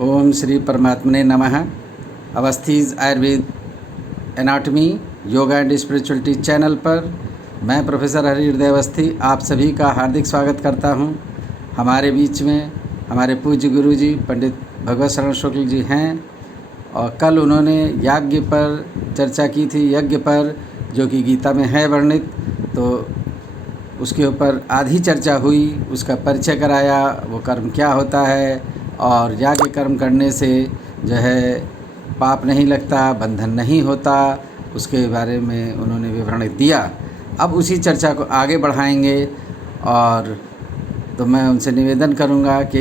ओम श्री परमात्मने नमः। Awasthi's Ayurveda anatomy yoga and spirituality channel पर मैं प्रोफेसर हरिहृदय अवस्थी आप सभी का हार्दिक स्वागत करता हूं। हमारे बीच में हमारे पूज्य गुरु जी पंडित भगवत शरण शुक्ल जी हैं और कल उन्होंने यज्ञ पर चर्चा की थी, यज्ञ पर जो कि गीता में है वर्णित, तो उसके ऊपर आधी चर्चा हुई, उसका परिचय कराया, वो कर्म क्या होता है और याज्ञ कर्म करने से जो है पाप नहीं लगता, बंधन नहीं होता, उसके बारे में उन्होंने विवरण दिया। अब उसी चर्चा को आगे बढ़ाएंगे और तो मैं उनसे निवेदन करूंगा कि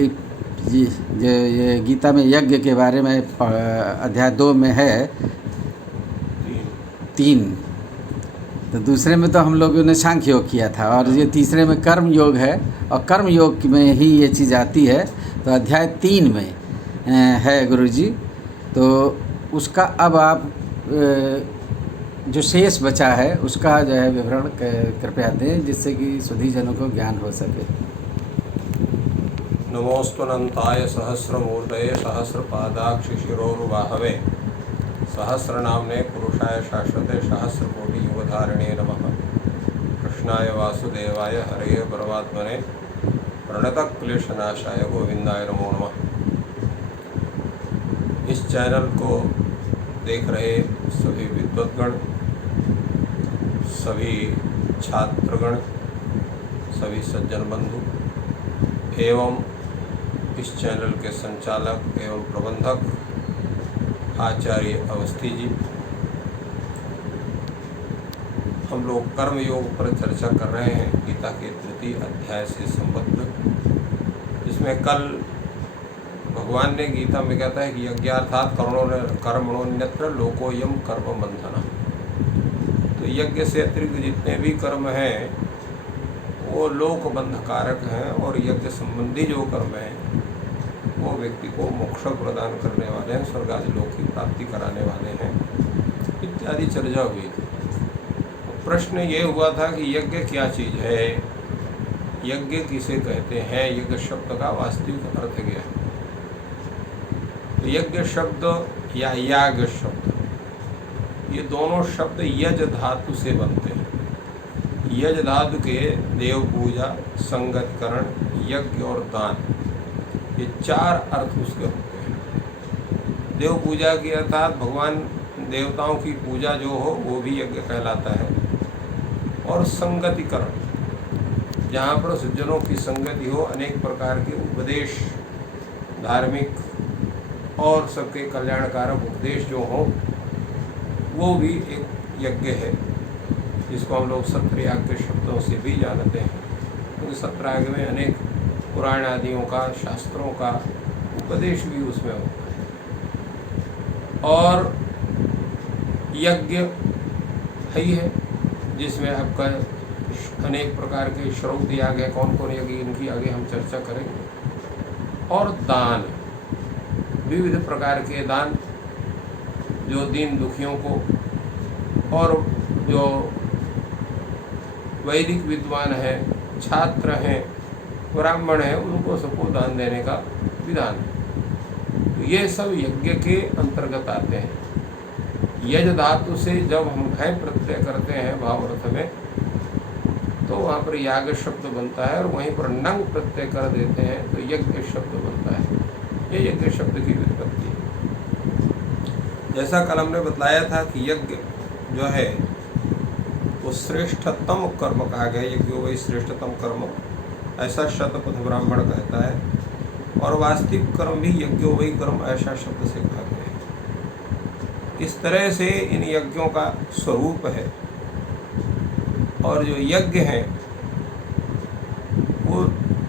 ये गीता में यज्ञ के बारे में अध्याय 2 में है 3, तो दूसरे में तो हम लोगों ने सांख्य योग किया था और ये तीसरे में कर्म योग है और कर्म योग में ही ये चीज़ आती है। तो अध्याय 3 में है गुरुजी, तो उसका अब आप जो शेष बचा है उसका जो है विवरण कृपया दें, जिससे कि सुधीजनों को ज्ञान हो सके। नमोस्तुनंताय सहस्रमूर्तये सहस्रपादाक्ष शिरोरुबाहवे सहस्रनाम्ने पुरुषाय शाश्वते सहस्रकोटि युगधारिणे नमः। कृष्णाय वासुदेवाय हरे परमात्मने प्रणतक्लेशनाशाय गोविंदाय नमो नमः। इस चैनल को देख रहे सभी विद्वद्गण, सभी छात्रगण, सभी सज्जन बंधु एवं इस चैनल के संचालक एवं प्रबंधक आचार्य अवस्थी जी, हम लोग कर्म योग पर चर्चा कर रहे हैं गीता के 3 अध्याय से संबद्ध, जिसमें कल भगवान ने गीता में कहता है कि यज्ञार्थात् कर्मणोन्यत्र लोकोयम कर्म बंधना। तो यज्ञ से अतिरिक्त जितने भी कर्म हैं वो लोक बंधकारक हैं और यज्ञ संबंधी जो कर्म हैं वो व्यक्ति को मोक्ष प्रदान करने वाले हैं, स्वर्ग आदि लोक की प्राप्ति कराने वाले हैं इत्यादि चर्चा हुई थी। प्रश्न ये हुआ था कि यज्ञ क्या चीज़ है, यज्ञ किसे कहते हैं, यज्ञ शब्द का वास्तविक अर्थ क्या है। तो यज्ञ शब्द या याग शब्द, ये दोनों शब्द यज धातु से बनते हैं। यज धातु के देव पूजा, संगतकरण, यज्ञ और दान, ये 4 अर्थ उसके होते हैं। देव पूजा की अर्थात भगवान देवताओं की पूजा जो हो वो भी यज्ञ कहलाता है। और संगतिकरण, जहाँ पर सज्जनों की संगति हो, अनेक प्रकार के उपदेश, धार्मिक और सबके कल्याणकारक उपदेश जो हो, वो भी एक यज्ञ है, जिसको हम लोग सत्रयाग के शब्दों से भी जानते हैं, क्योंकि सत्रयाग में अनेक पुराण आदियों का, शास्त्रों का उपदेश भी उसमें होता है। और यज्ञ ही है जिसमें आपका अनेक प्रकार के श्रौत याग है, कौन कौन यज्ञ, इनकी आगे हम चर्चा करेंगे। और दान, विविध प्रकार के दान जो दीन दुखियों को और जो वैदिक विद्वान हैं, छात्र हैं, ब्राह्मण है, उनको सबको दान देने का विधान है। तो ये सब यज्ञ के अंतर्गत आते हैं। यज धातु से जब हम है प्रत्यय करते हैं भाव अर्थ में, तो वहाँ पर याग शब्द बनता है और वहीं पर नंग प्रत्यय कर देते हैं तो यज्ञ शब्द बनता है। ये यज्ञ शब्द की व्युत्पत्ति है। जैसा कल हमने बतलाया था कि यज्ञ जो है वो श्रेष्ठतम कर्म कहा गया, यज्ञ वही श्रेष्ठतम कर्म, ऐसा शतपथ ब्राह्मण कहता है। और वास्तविक कर्म भी यज्ञो वही कर्म, ऐसा शब्द से कहा गया है। इस तरह से इन यज्ञों का स्वरूप है। और जो यज्ञ हैं वो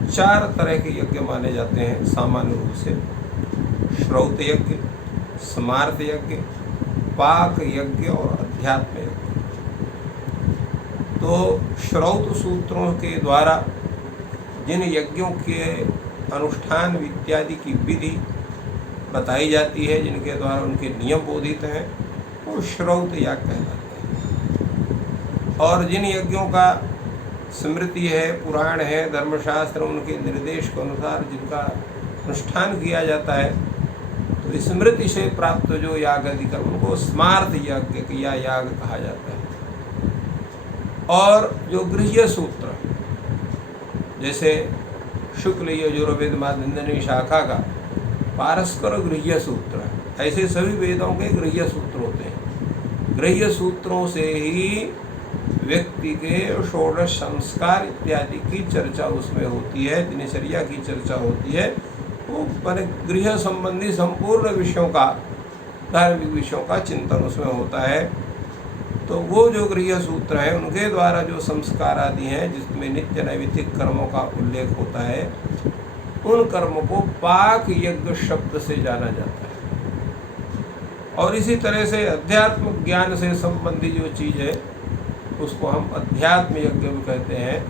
4 तरह के यज्ञ माने जाते हैं सामान्य रूप से। श्रौत यज्ञ, स्मार्त यज्ञ, पाक यज्ञ और अध्यात्म यज्ञ। तो श्रौत सूत्रों के द्वारा जिन यज्ञों के अनुष्ठान इत्यादि की विधि बताई जाती है, जिनके द्वारा उनके नियम बोधित हैं, वो श्रौत याग कहलाते हैं। और जिन यज्ञों का स्मृति है, पुराण है, धर्मशास्त्र, उनके निर्देश के अनुसार जिनका अनुष्ठान किया जाता है, तो स्मृति से प्राप्त जो याग आदि कर्म उनको स्मार्त यज्ञ या याग कहा जाता है। और जो गृह्य सूत्र, जैसे शुक्ल यजुर्वेद माध्यन्दिनी शाखा का पारस्पर गृह्य सूत्र है, ऐसे सभी वेदों के गृह्य सूत्र होते हैं। गृह्य सूत्रों से ही व्यक्ति के षोडश संस्कार इत्यादि की चर्चा उसमें होती है, दिनचर्या की चर्चा होती है। वो माने गृह संबंधी संपूर्ण विषयों का, धार्मिक विषयों का चिंतन उसमें होता है। तो वो जो गृह्य सूत्र हैं उनके द्वारा जो संस्कार आदि हैं, जिसमें नित्य नैमित्तिक कर्मों का उल्लेख होता है, उन कर्मों को पाक यज्ञ शब्द से जाना जाता है। और इसी तरह से अध्यात्म ज्ञान से संबंधी जो चीज़ है उसको हम अध्यात्म यज्ञ भी कहते हैं,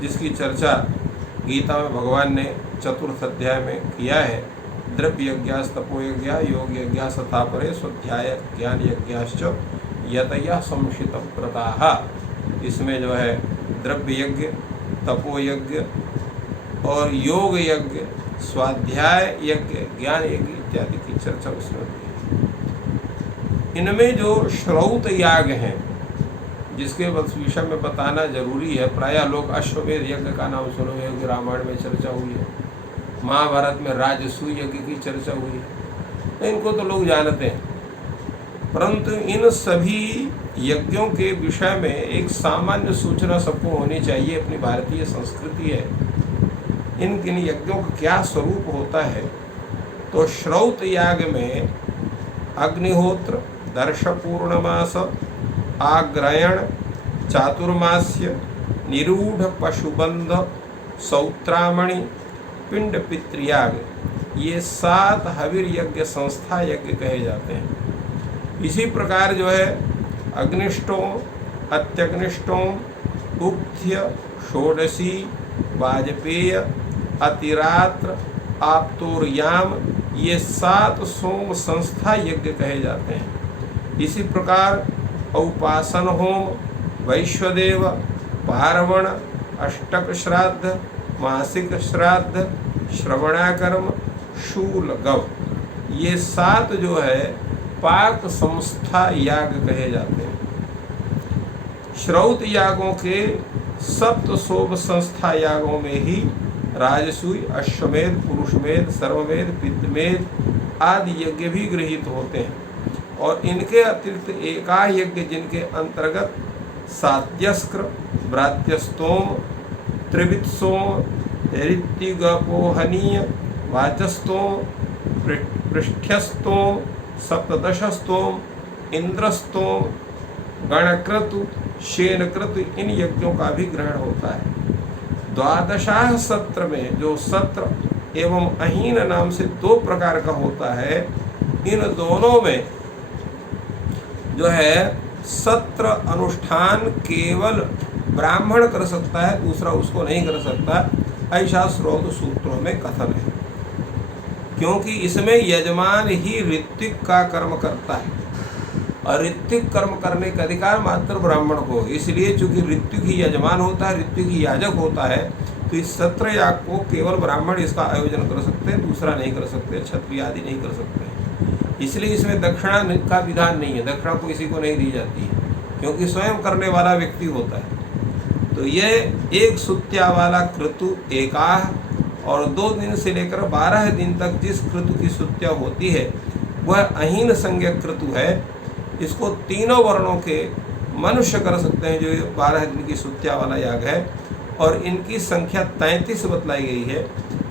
जिसकी चर्चा गीता में भगवान ने चतुर्थ अध्याय में किया है। द्रव्य यज्ञास तपो यज्ञ योग यज्ञास तथा परे स्वाध्याय ज्ञान यज्ञाश्च यतया संशित व्रताः। इसमें जो है द्रव्य यज्ञ, तपो यज्ञ और योग यज्ञ, स्वाध्याय यज्ञ, ज्ञान यज्ञ इत्यादि की चर्चा उसमें हुई है। इनमें जो श्रौत याग हैं, जिसके विषय में बताना जरूरी है, प्रायः लोग अश्वमेध यज्ञ का नाम सुने होंगे, रामायण में चर्चा हुई है, महाभारत में राजसूय यज्ञ की चर्चा हुई है, इनको तो लोग जानते हैं। परंतु इन सभी यज्ञों के विषय में एक सामान्य सूचना सबको होनी चाहिए। अपनी भारतीय संस्कृति है, इन यज्ञों का क्या स्वरूप होता है। तो श्रौत याग में अग्निहोत्र, दर्श पूर्णमास, आग्रयण, चातुर्मास्य, निरूढ़ पशुबंध, सौत्रामणि, पिंड पितृयाग, ये 7 हविर यज्ञ संस्था यज्ञ कहे जाते हैं। इसी प्रकार जो है अग्निष्टोम, अत्यग्निष्टोम, उक्थ्य, षोडशी, वाजपेय, अतिरात्र, आप्तोर्याम, ये 7 सोम संस्था यज्ञ कहे जाते हैं। इसी प्रकार औपासन होम, वैश्वदेव, पार्वण, अष्टक श्राद्ध, मासिक श्राद्ध, श्रवणाकर्म, शूल गव, ये 7 जो है पाक संस्था याग कहे जाते हैं। श्रौत यागों के सप्त सोम संस्था यागों में ही राजसूय, अश्वमेध, पुरुषमेध, सर्वमेध, पितृमेध आदि यज्ञ भी गृहीत होते हैं। और इनके अतिरिक्त एकाह यज्ञ, जिनके अंतर्गत सात्यस्क्र, भ्रात्यस्तोम, त्रिवित्सोम, ऋत्तिगपोहनीय, वाचस्तोम, पृष्ठ्यस्तोम, सप्तदशस्तोम, इंद्रस्तोम, गणक्रतु, शेनक्रतु, इन यज्ञों का भी ग्रहण होता है। द्वादशाह सत्र में जो सत्र एवं अहीन नाम से 2 प्रकार का होता है, इन दोनों में जो है सत्र अनुष्ठान केवल ब्राह्मण कर सकता है, दूसरा उसको नहीं कर सकता, ऐसा श्रौत सूत्रों में कथन है। क्योंकि इसमें यजमान ही ऋत्विक का कर्म करता है और ऋत्विक कर्म करने का अधिकार मात्र ब्राह्मण को। इसलिए चूंकि ऋत्विक ही यजमान होता है, ऋत्विक ही याजक होता है, तो इस सत्र याग को केवल ब्राह्मण इसका आयोजन कर सकते हैं, दूसरा नहीं कर सकते, क्षत्रिय आदि नहीं कर सकते। इसलिए इसमें दक्षिणा का विधान नहीं है, दक्षिणा को किसी को नहीं दी जाती है, क्योंकि स्वयं करने वाला व्यक्ति होता है। तो ये एक सुत्या वाला क्रतु एकाह और 2 दिन से लेकर 12 दिन तक जिस क्रतु की सुत्या होती है वह अहीन संज्ञक क्रतु है। इसको तीनों वर्णों के मनुष्य कर सकते हैं, जो 12 दिन की सुत्या वाला याग है। और इनकी संख्या 33 बतलाई गई है,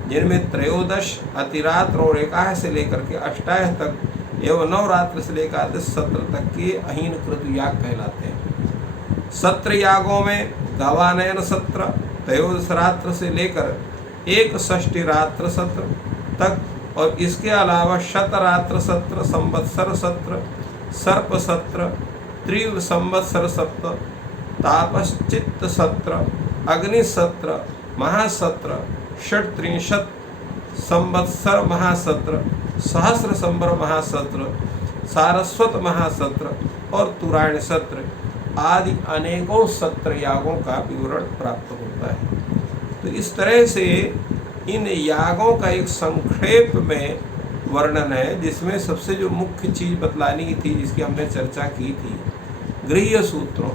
जिनमें त्रयोदश, अतिरात्र और एकाह से लेकर के अष्टाह तक एवं नवरात्र से लेकर 17 तक के अहीन क्रतु याग कहलाते हैं। सत्र यागों में गवानयन सत्र, त्रयोदश रात्र से लेकर 61 रात्र सत्र तक और इसके अलावा शतरात्र सत्र, संवत्सर सत्र, सर्प सत्र, त्रिव संवत्सर सत्र, तापश्चित्त सत्र, अग्नि सत्र, महासत्र, षट्त्रिंशत् संवत्सर महासत्र, सहस्र संवर महासत्र, सारस्वत महासत्र और तुरायण सत्र आदि अनेकों सत्र यागों का विवरण प्राप्त होता है। तो इस तरह से इन यागों का एक संक्षेप में वर्णन है, जिसमें सबसे जो मुख्य चीज़ बतलानी थी, जिसकी हमने चर्चा की थी, गृह्य सूत्रों।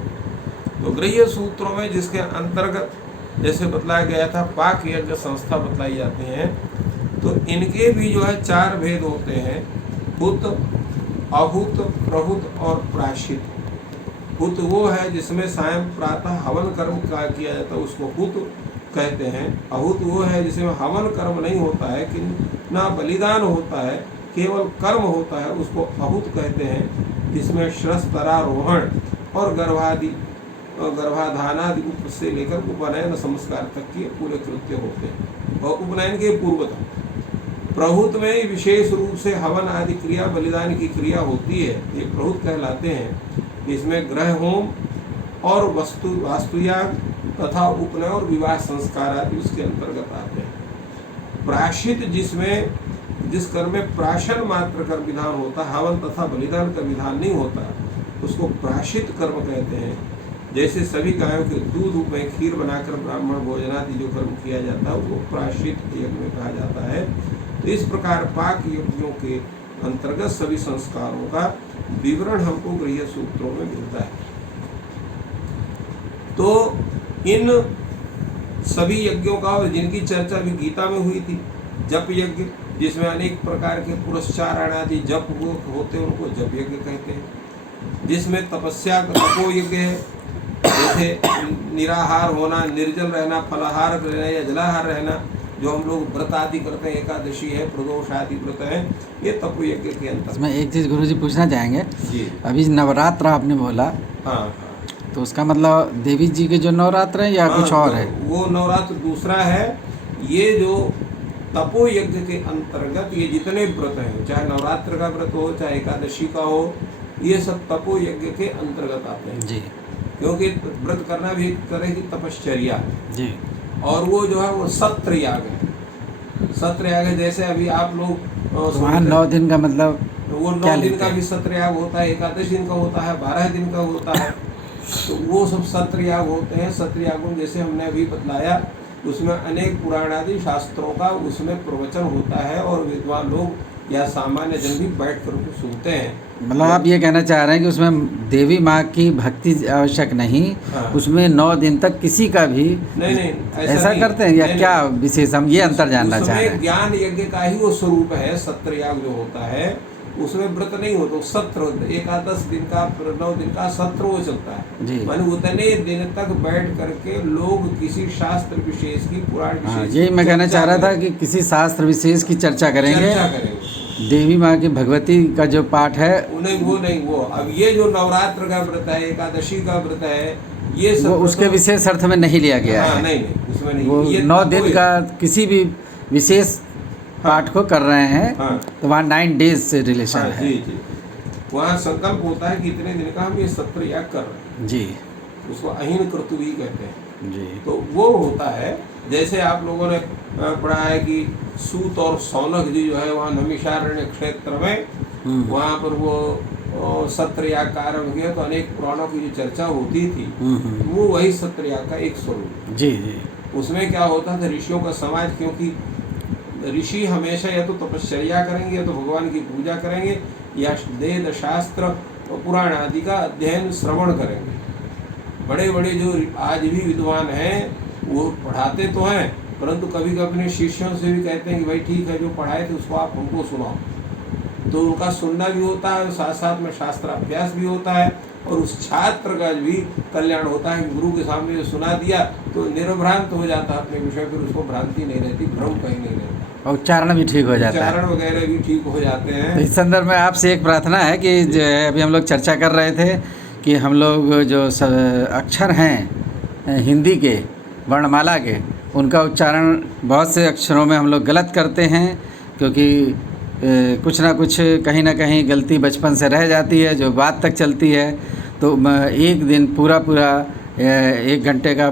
तो गृह्य सूत्रों में जिसके अंतर्गत जैसे बतलाया गया था पाक यज्ञ संस्था बतलाई जाती हैं, तो इनके भी जो है 4 भेद होते हैं, हुत, अहुत, प्रहुत और प्राशित। हुत वो है जिसमें सायं प्रातः हवन कर्म का किया जाता है, उसको हुत कहते हैं। अहुत वो है जिसमें हवन कर्म नहीं होता है, कि ना बलिदान होता है, केवल कर्म होता है, उसको अहुत कहते हैं। जिसमें श्रस्तरारोहण और गर्भाधानादि से लेकर उपनयन संस्कार तक के पूरे कृत्य होते हैं, और उपनयन के पूर्वतः। प्रहुत में विशेष रूप से हवन आदि क्रिया, बलिदान की क्रिया होती है, ये प्रहुत कहलाते हैं। इसमें ग्रह होम और वास्तुयाग तथा उपनयन और विवाह संस्कार आदि उसके अंतर्गत आते हैं। प्राशित जिस कर्म में प्राशन मात्र का विधान होता है, हवन तथा बलिदान का विधान नहीं होता, उसको प्राशित कर्म कहते हैं। जैसे सभी गायों के दूध में खीर बनाकर ब्राह्मण भोजनादि जो कर्म किया जाता है, उसको प्राशित यज्ञ में कहा जाता है। तो इस प्रकार पाक यज्ञों के अंतर्गत सभी संस्कारों का विवरण हमको गृह्य सूत्रों में मिलता है। तो इन सभी यज्ञों का, और जिनकी चर्चा भी गीता में हुई थी, जप यज्ञ, जिसमें अनेक प्रकार के पुरस्चारण आदि जप होते हैं, उनको जप यज्ञ कहते हैं। जिसमें तपस्या का तपो यज्ञ है, जैसे निराहार होना, निर्जल रहना, फलाहार रहना या जलाहार रहना, जो हम लोग व्रत आदि करते हैं, एकादशी है, प्रदोष आदि व्रत है, ये तपो यज्ञ के अंतर। इसमें एक चीज़ गुरुजी पूछना चाहेंगे जी। अभी नवरात्र आपने बोला, हाँ, तो उसका मतलब देवी जी के जो नवरात्र है या कुछ और है? वो नवरात्र दूसरा है। ये जो तपो यज्ञ के अंतर्गत ये जितने व्रत हैं, चाहे नवरात्र का व्रत हो, चाहे एकादशी का हो, ये सब तपो यज्ञ के अंतर्गत आते हैं जी। क्योंकि व्रत करना भी एक तरह की तपश्चर्या है जी। और वो जो है वो सत्र याग है। सत्र याग है, जैसे अभी आप लोग वहाँ 9 दिन का मतलब वो 9 दिन का भी सत्र याग होता है, 21 दिन का होता है, 12 दिन का होता है। तो वो सब सत्र याग होते हैं। सत्र यागों जैसे हमने अभी बतलाया, उसमें अनेक पुराण आदि शास्त्रों का उसमें प्रवचन होता है और विद्वान लोग या सामान्य जन भी बैठ कर उनको सुनते हैं। मतलब आप ये कहना चाह रहे हैं कि उसमें देवी माँ की भक्ति आवश्यक नहीं, हाँ। उसमें 9 दिन तक किसी का भी नहीं ऐसा नहीं, करते हैं या नहीं, क्या विशेष, हम ये अंतर जानना चाह रहे हैं। ज्ञान यज्ञ का ही वो स्वरूप है। सत्र याग जो होता है उसमें व्रत नहीं होता, तो सत्र, एकादश दिन का, 9 दिन का सत्र हो सकता है। माने उतने दिन तक बैठ करके लोग किसी शास्त्र विशेष की, पुराण विशेष, यही मैं कहना चाह रहा था कि किसी शास्त्र विशेष की चर्चा करेंगे। देवी माँ की भगवती का जो पाठ है वो अब ये जो नवरात्र का व्रत है, एकादशी का व्रत है, ये सब वो उसके विशेष अर्थ में नहीं लिया गया है। नहीं, उसमें नहीं। वो ये 9 दिन का किसी भी विशेष पाठ को कर रहे हैं। हाँ। तो वहाँ 9 डेज से रिलेशन हाँ, है। जी। वहाँ संकल्प होता है कि इतने दिन का हम ये सत्र याग कर रहे हैं। जी। उसको अहीन कर्तव्य कहते हैं। जी। तो वो होता है, जैसे आप लोगों ने पढ़ा है कि सूत और सौनक जी जो है वहाँ नमिषारण्य क्षेत्र में, वहाँ पर वो सत्र याग का आरम्भ किया, तो अनेक पुराणों की जो चर्चा होती थी, वो वही सत्र याग का एक स्वरूप। जी। उसमें क्या होता था, ऋषियों का समाज, क्योंकि ऋषि हमेशा या तो तपश्चर्या करेंगे या तो भगवान की पूजा करेंगे या वेद शास्त्र और पुराण आदि का अध्ययन श्रवण करेंगे। बड़े बड़े जो आज भी विद्वान हैं वो पढ़ाते तो हैं, परंतु कभी कभी अपने शिष्यों से भी कहते हैं कि भाई ठीक है, जो पढ़ाए थे उसको आप हमको सुनाओ। तो उनका सुनना भी होता है, साथ साथ में शास्त्राभ्यास भी होता है, और उस छात्र का भी कल्याण होता है कि गुरु के सामने जो सुना दिया तो निर्भ्रांत हो जाता है अपने विषय, फिर उसको भ्रांति नहीं रहती, भ्रम कहीं नहीं रहता, और उच्चारण भी ठीक हो जाता है, उच्चारण वगैरह भी ठीक हो जाते हैं। तो इस संदर्भ में आपसे एक प्रार्थना है कि जो है अभी हम लोग चर्चा कर रहे थे कि हम लोग जो अक्षर हैं हिंदी के वर्णमाला के, उनका उच्चारण बहुत से अक्षरों में हम लोग गलत करते हैं, क्योंकि कुछ ना कुछ कहीं ना कहीं गलती बचपन से रह जाती है जो बात तक चलती है। तो एक दिन पूरा 1 घंटे का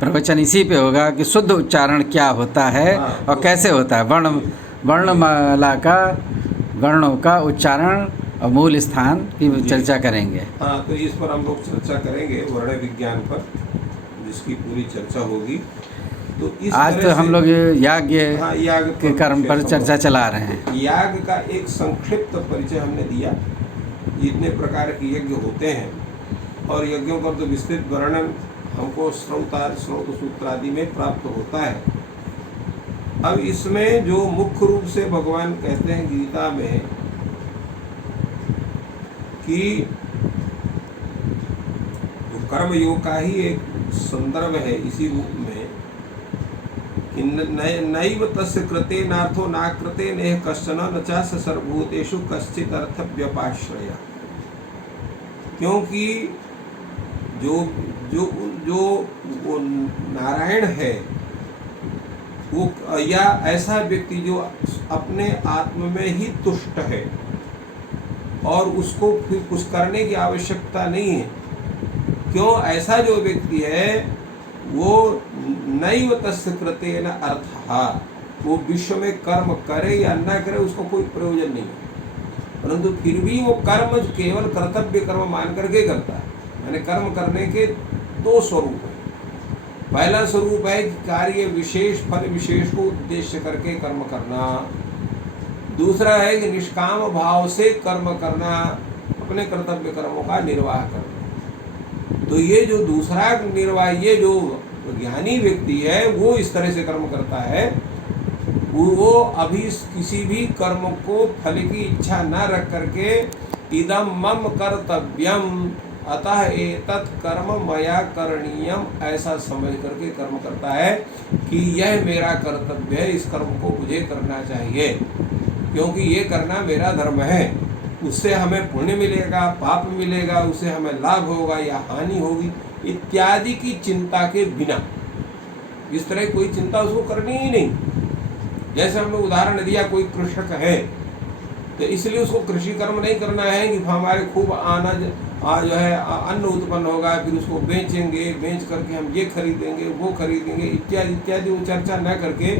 प्रवचन इसी पे होगा कि शुद्ध उच्चारण क्या होता है और कैसे होता है। वर्णमाला का, वर्णों का उच्चारण और मूल स्थान की चर्चा करेंगे। हाँ, तो इस पर हम लोग चर्चा करेंगे, वर्ण विज्ञान पर, जिसकी पूरी चर्चा होगी। तो इस आज तरह तो हम से- लोग याज्ञ हाँ, याग के कर्म पर विशेष चर्चा चला रहे हैं। याग का एक संक्षिप्त परिचय हमने दिया। इतने प्रकार के यज्ञ होते हैं और यज्ञों का तो विस्तृत वर्णन हमको स्रोत सूत्र आदि में प्राप्त होता है। अब इसमें जो मुख्य रूप से भगवान कहते हैं गीता में कि कर्म योग का ही एक संदर्भ है इसी रूप में कि नैव तस्य कृते नार्थो नाकृते नेह कश्चन न चास्य सर्वभूतेषु कश्चित् अर्थ व्यपाश्रय। क्योंकि जो जो जो वो नारायण है वो या ऐसा व्यक्ति जो अपने आत्म में ही तुष्ट है और उसको फिर कुछ करने की आवश्यकता नहीं है। क्यों? ऐसा जो व्यक्ति है वो नैव तस्य कृतेन अर्थः, वो विश्व में कर्म करे या न करे उसको कोई प्रयोजन नहीं है, परंतु फिर भी वो कर्म केवल कर्तव्य कर्म मान करके करता है। यानी कर्म करने के दो स्वरूप है। पहला स्वरूप है कि कार्य विशेष फल विशेष को उद्देश्य करके कर्म करना। दूसरा है कि निष्काम भाव से कर्म करना, अपने कर्तव्य कर्मों का निर्वाह करना। तो ये जो दूसरा निर्वाह, ये जो ज्ञानी व्यक्ति है वो इस तरह से कर्म करता है, वो अभी किसी भी कर्म को फल की इच्छा न रख करके इदम मम कर्तव्यम अतः एतत् कर्म मया करणीयम ऐसा समझ करके कर्म करता है कि यह मेरा कर्तव्य है, इस कर्म को मुझे करना चाहिए क्योंकि ये करना मेरा धर्म है। उससे हमें पुण्य मिलेगा, पाप मिलेगा, उससे हमें लाभ होगा या हानि होगी इत्यादि की चिंता के बिना। इस तरह कोई चिंता उसको करनी ही नहीं। जैसे हमने उदाहरण दिया, कोई कृषक है तो इसलिए उसको कृषि कर्म नहीं करना है कि हमारे खूब अनाज जो है अन्न उत्पन्न होगा, फिर उसको बेचेंगे, बेच करके हम ये खरीदेंगे वो खरीदेंगे इत्यादि इत्यादि वो चर्चा न करके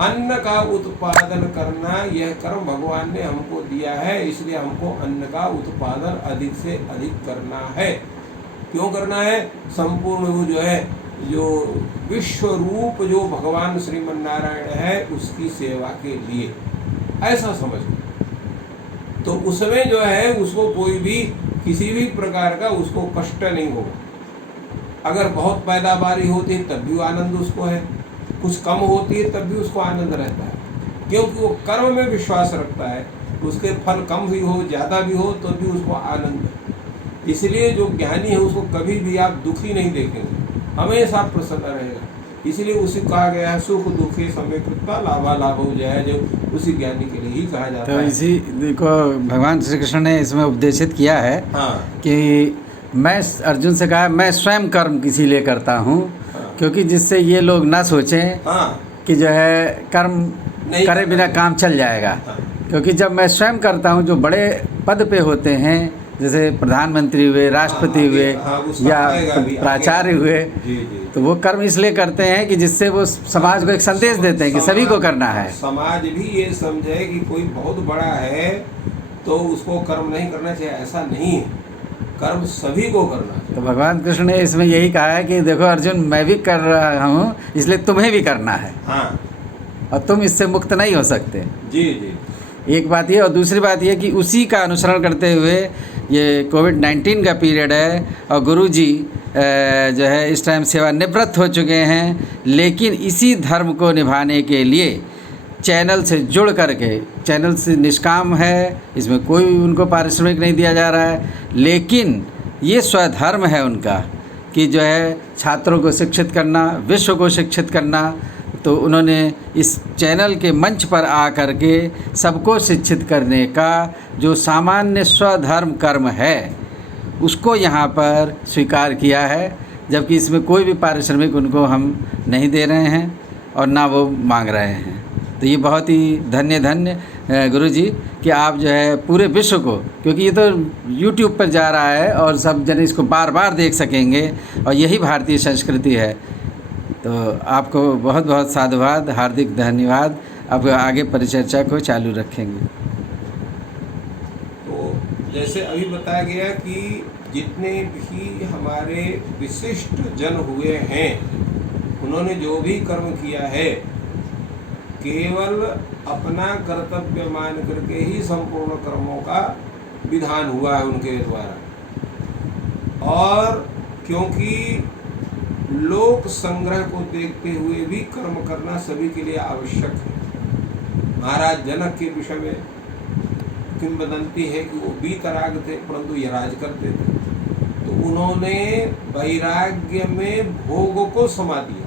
अन्न का उत्पादन करना, यह कर्म भगवान ने हमको दिया है, इसलिए हमको अन्न का उत्पादन अधिक से अधिक करना है। क्यों करना है? संपूर्ण वो जो है जो विश्व रूप जो भगवान श्रीमन नारायण है उसकी सेवा के लिए, ऐसा समझ। तो उसमें जो है उसको कोई भी किसी भी प्रकार का उसको कष्ट नहीं होगा। अगर बहुत पैदावारी होती है तब भी आनंद उसको है, कुछ कम होती है तब भी उसको आनंद रहता है, क्योंकि वो कर्म में विश्वास रखता है। उसके फल कम भी हो ज़्यादा भी हो तो भी उसको आनंद है। इसलिए जो ज्ञानी है उसको कभी भी आप दुखी नहीं देखेंगे, हमेशा प्रसन्न रहेगा। इसलिए उसे कहा गया है सुख दुखे समय कृत्वा लाभा लाभो जय, जो उसी ज्ञानी के लिए ही कहा जाता है। तो इसी को भगवान श्री कृष्ण ने इसमें उपदेशित किया है। हाँ। कि मैं अर्जुन से कहा मैं स्वयं कर्म किसी लिए करता हूँ। हाँ। क्योंकि जिससे ये लोग ना सोचें। हाँ। कि जो है कर्म करे बिना काम चल जाएगा। हाँ। क्योंकि जब मैं स्वयं करता हूँ, जो बड़े पद पे होते हैं जैसे प्रधानमंत्री हुए, राष्ट्रपति हुए, या प्राचार्य हुए, तो वो कर्म इसलिए करते हैं कि जिससे वो समाज को एक संदेश देते हैं कि सभी को करना है। समाज भी ये समझे कि कोई बहुत बड़ा है तो उसको कर्म नहीं करना चाहिए, ऐसा नहीं है, कर्म सभी को करना चाहिए। तो भगवान कृष्ण ने इसमें यही कहा है कि देखो अर्जुन, मैं भी कर रहा हूँ इसलिए तुम्हें भी करना है। हाँ। और तुम इससे मुक्त नहीं हो सकते। जी जी। एक बात ये, और दूसरी बात ये कि उसी का अनुसरण करते हुए ये कोविड-19 का पीरियड है और गुरुजी जो है इस टाइम सेवानिवृत्त हो चुके हैं, लेकिन इसी धर्म को निभाने के लिए चैनल से जुड़ करके, चैनल से निष्काम है, इसमें कोई उनको पारिश्रमिक नहीं दिया जा रहा है, लेकिन ये स्वधर्म है उनका कि जो है छात्रों को शिक्षित करना, विश्व को शिक्षित करना। तो उन्होंने इस चैनल के मंच पर आ कर के सबको शिक्षित करने का जो सामान्य स्वधर्म कर्म है उसको यहाँ पर स्वीकार किया है, जबकि इसमें कोई भी पारिश्रमिक उनको हम नहीं दे रहे हैं और ना वो मांग रहे हैं। तो ये बहुत ही धन्य गुरुजी कि आप जो है पूरे विश्व को, क्योंकि ये तो YouTube पर जा रहा है और सब जन इसको बार बार देख सकेंगे और यही भारतीय संस्कृति है। तो आपको बहुत बहुत साधुवाद, हार्दिक धन्यवाद। अब आगे परिचर्चा को चालू रखेंगे। तो जैसे अभी बताया गया कि जितने भी हमारे विशिष्ट जन हुए हैं उन्होंने जो भी कर्म किया है केवल अपना कर्तव्य मान करके ही संपूर्ण कर्मों का विधान हुआ है उनके द्वारा। और क्योंकि लोक संग्रह को देखते हुए भी कर्म करना सभी के लिए आवश्यक है। महाराज जनक के विषय में किंवदंती है कि वो बीतराग थे परंतु यराज करते थे, तो उन्होंने वैराग्य में भोग को समा दिया,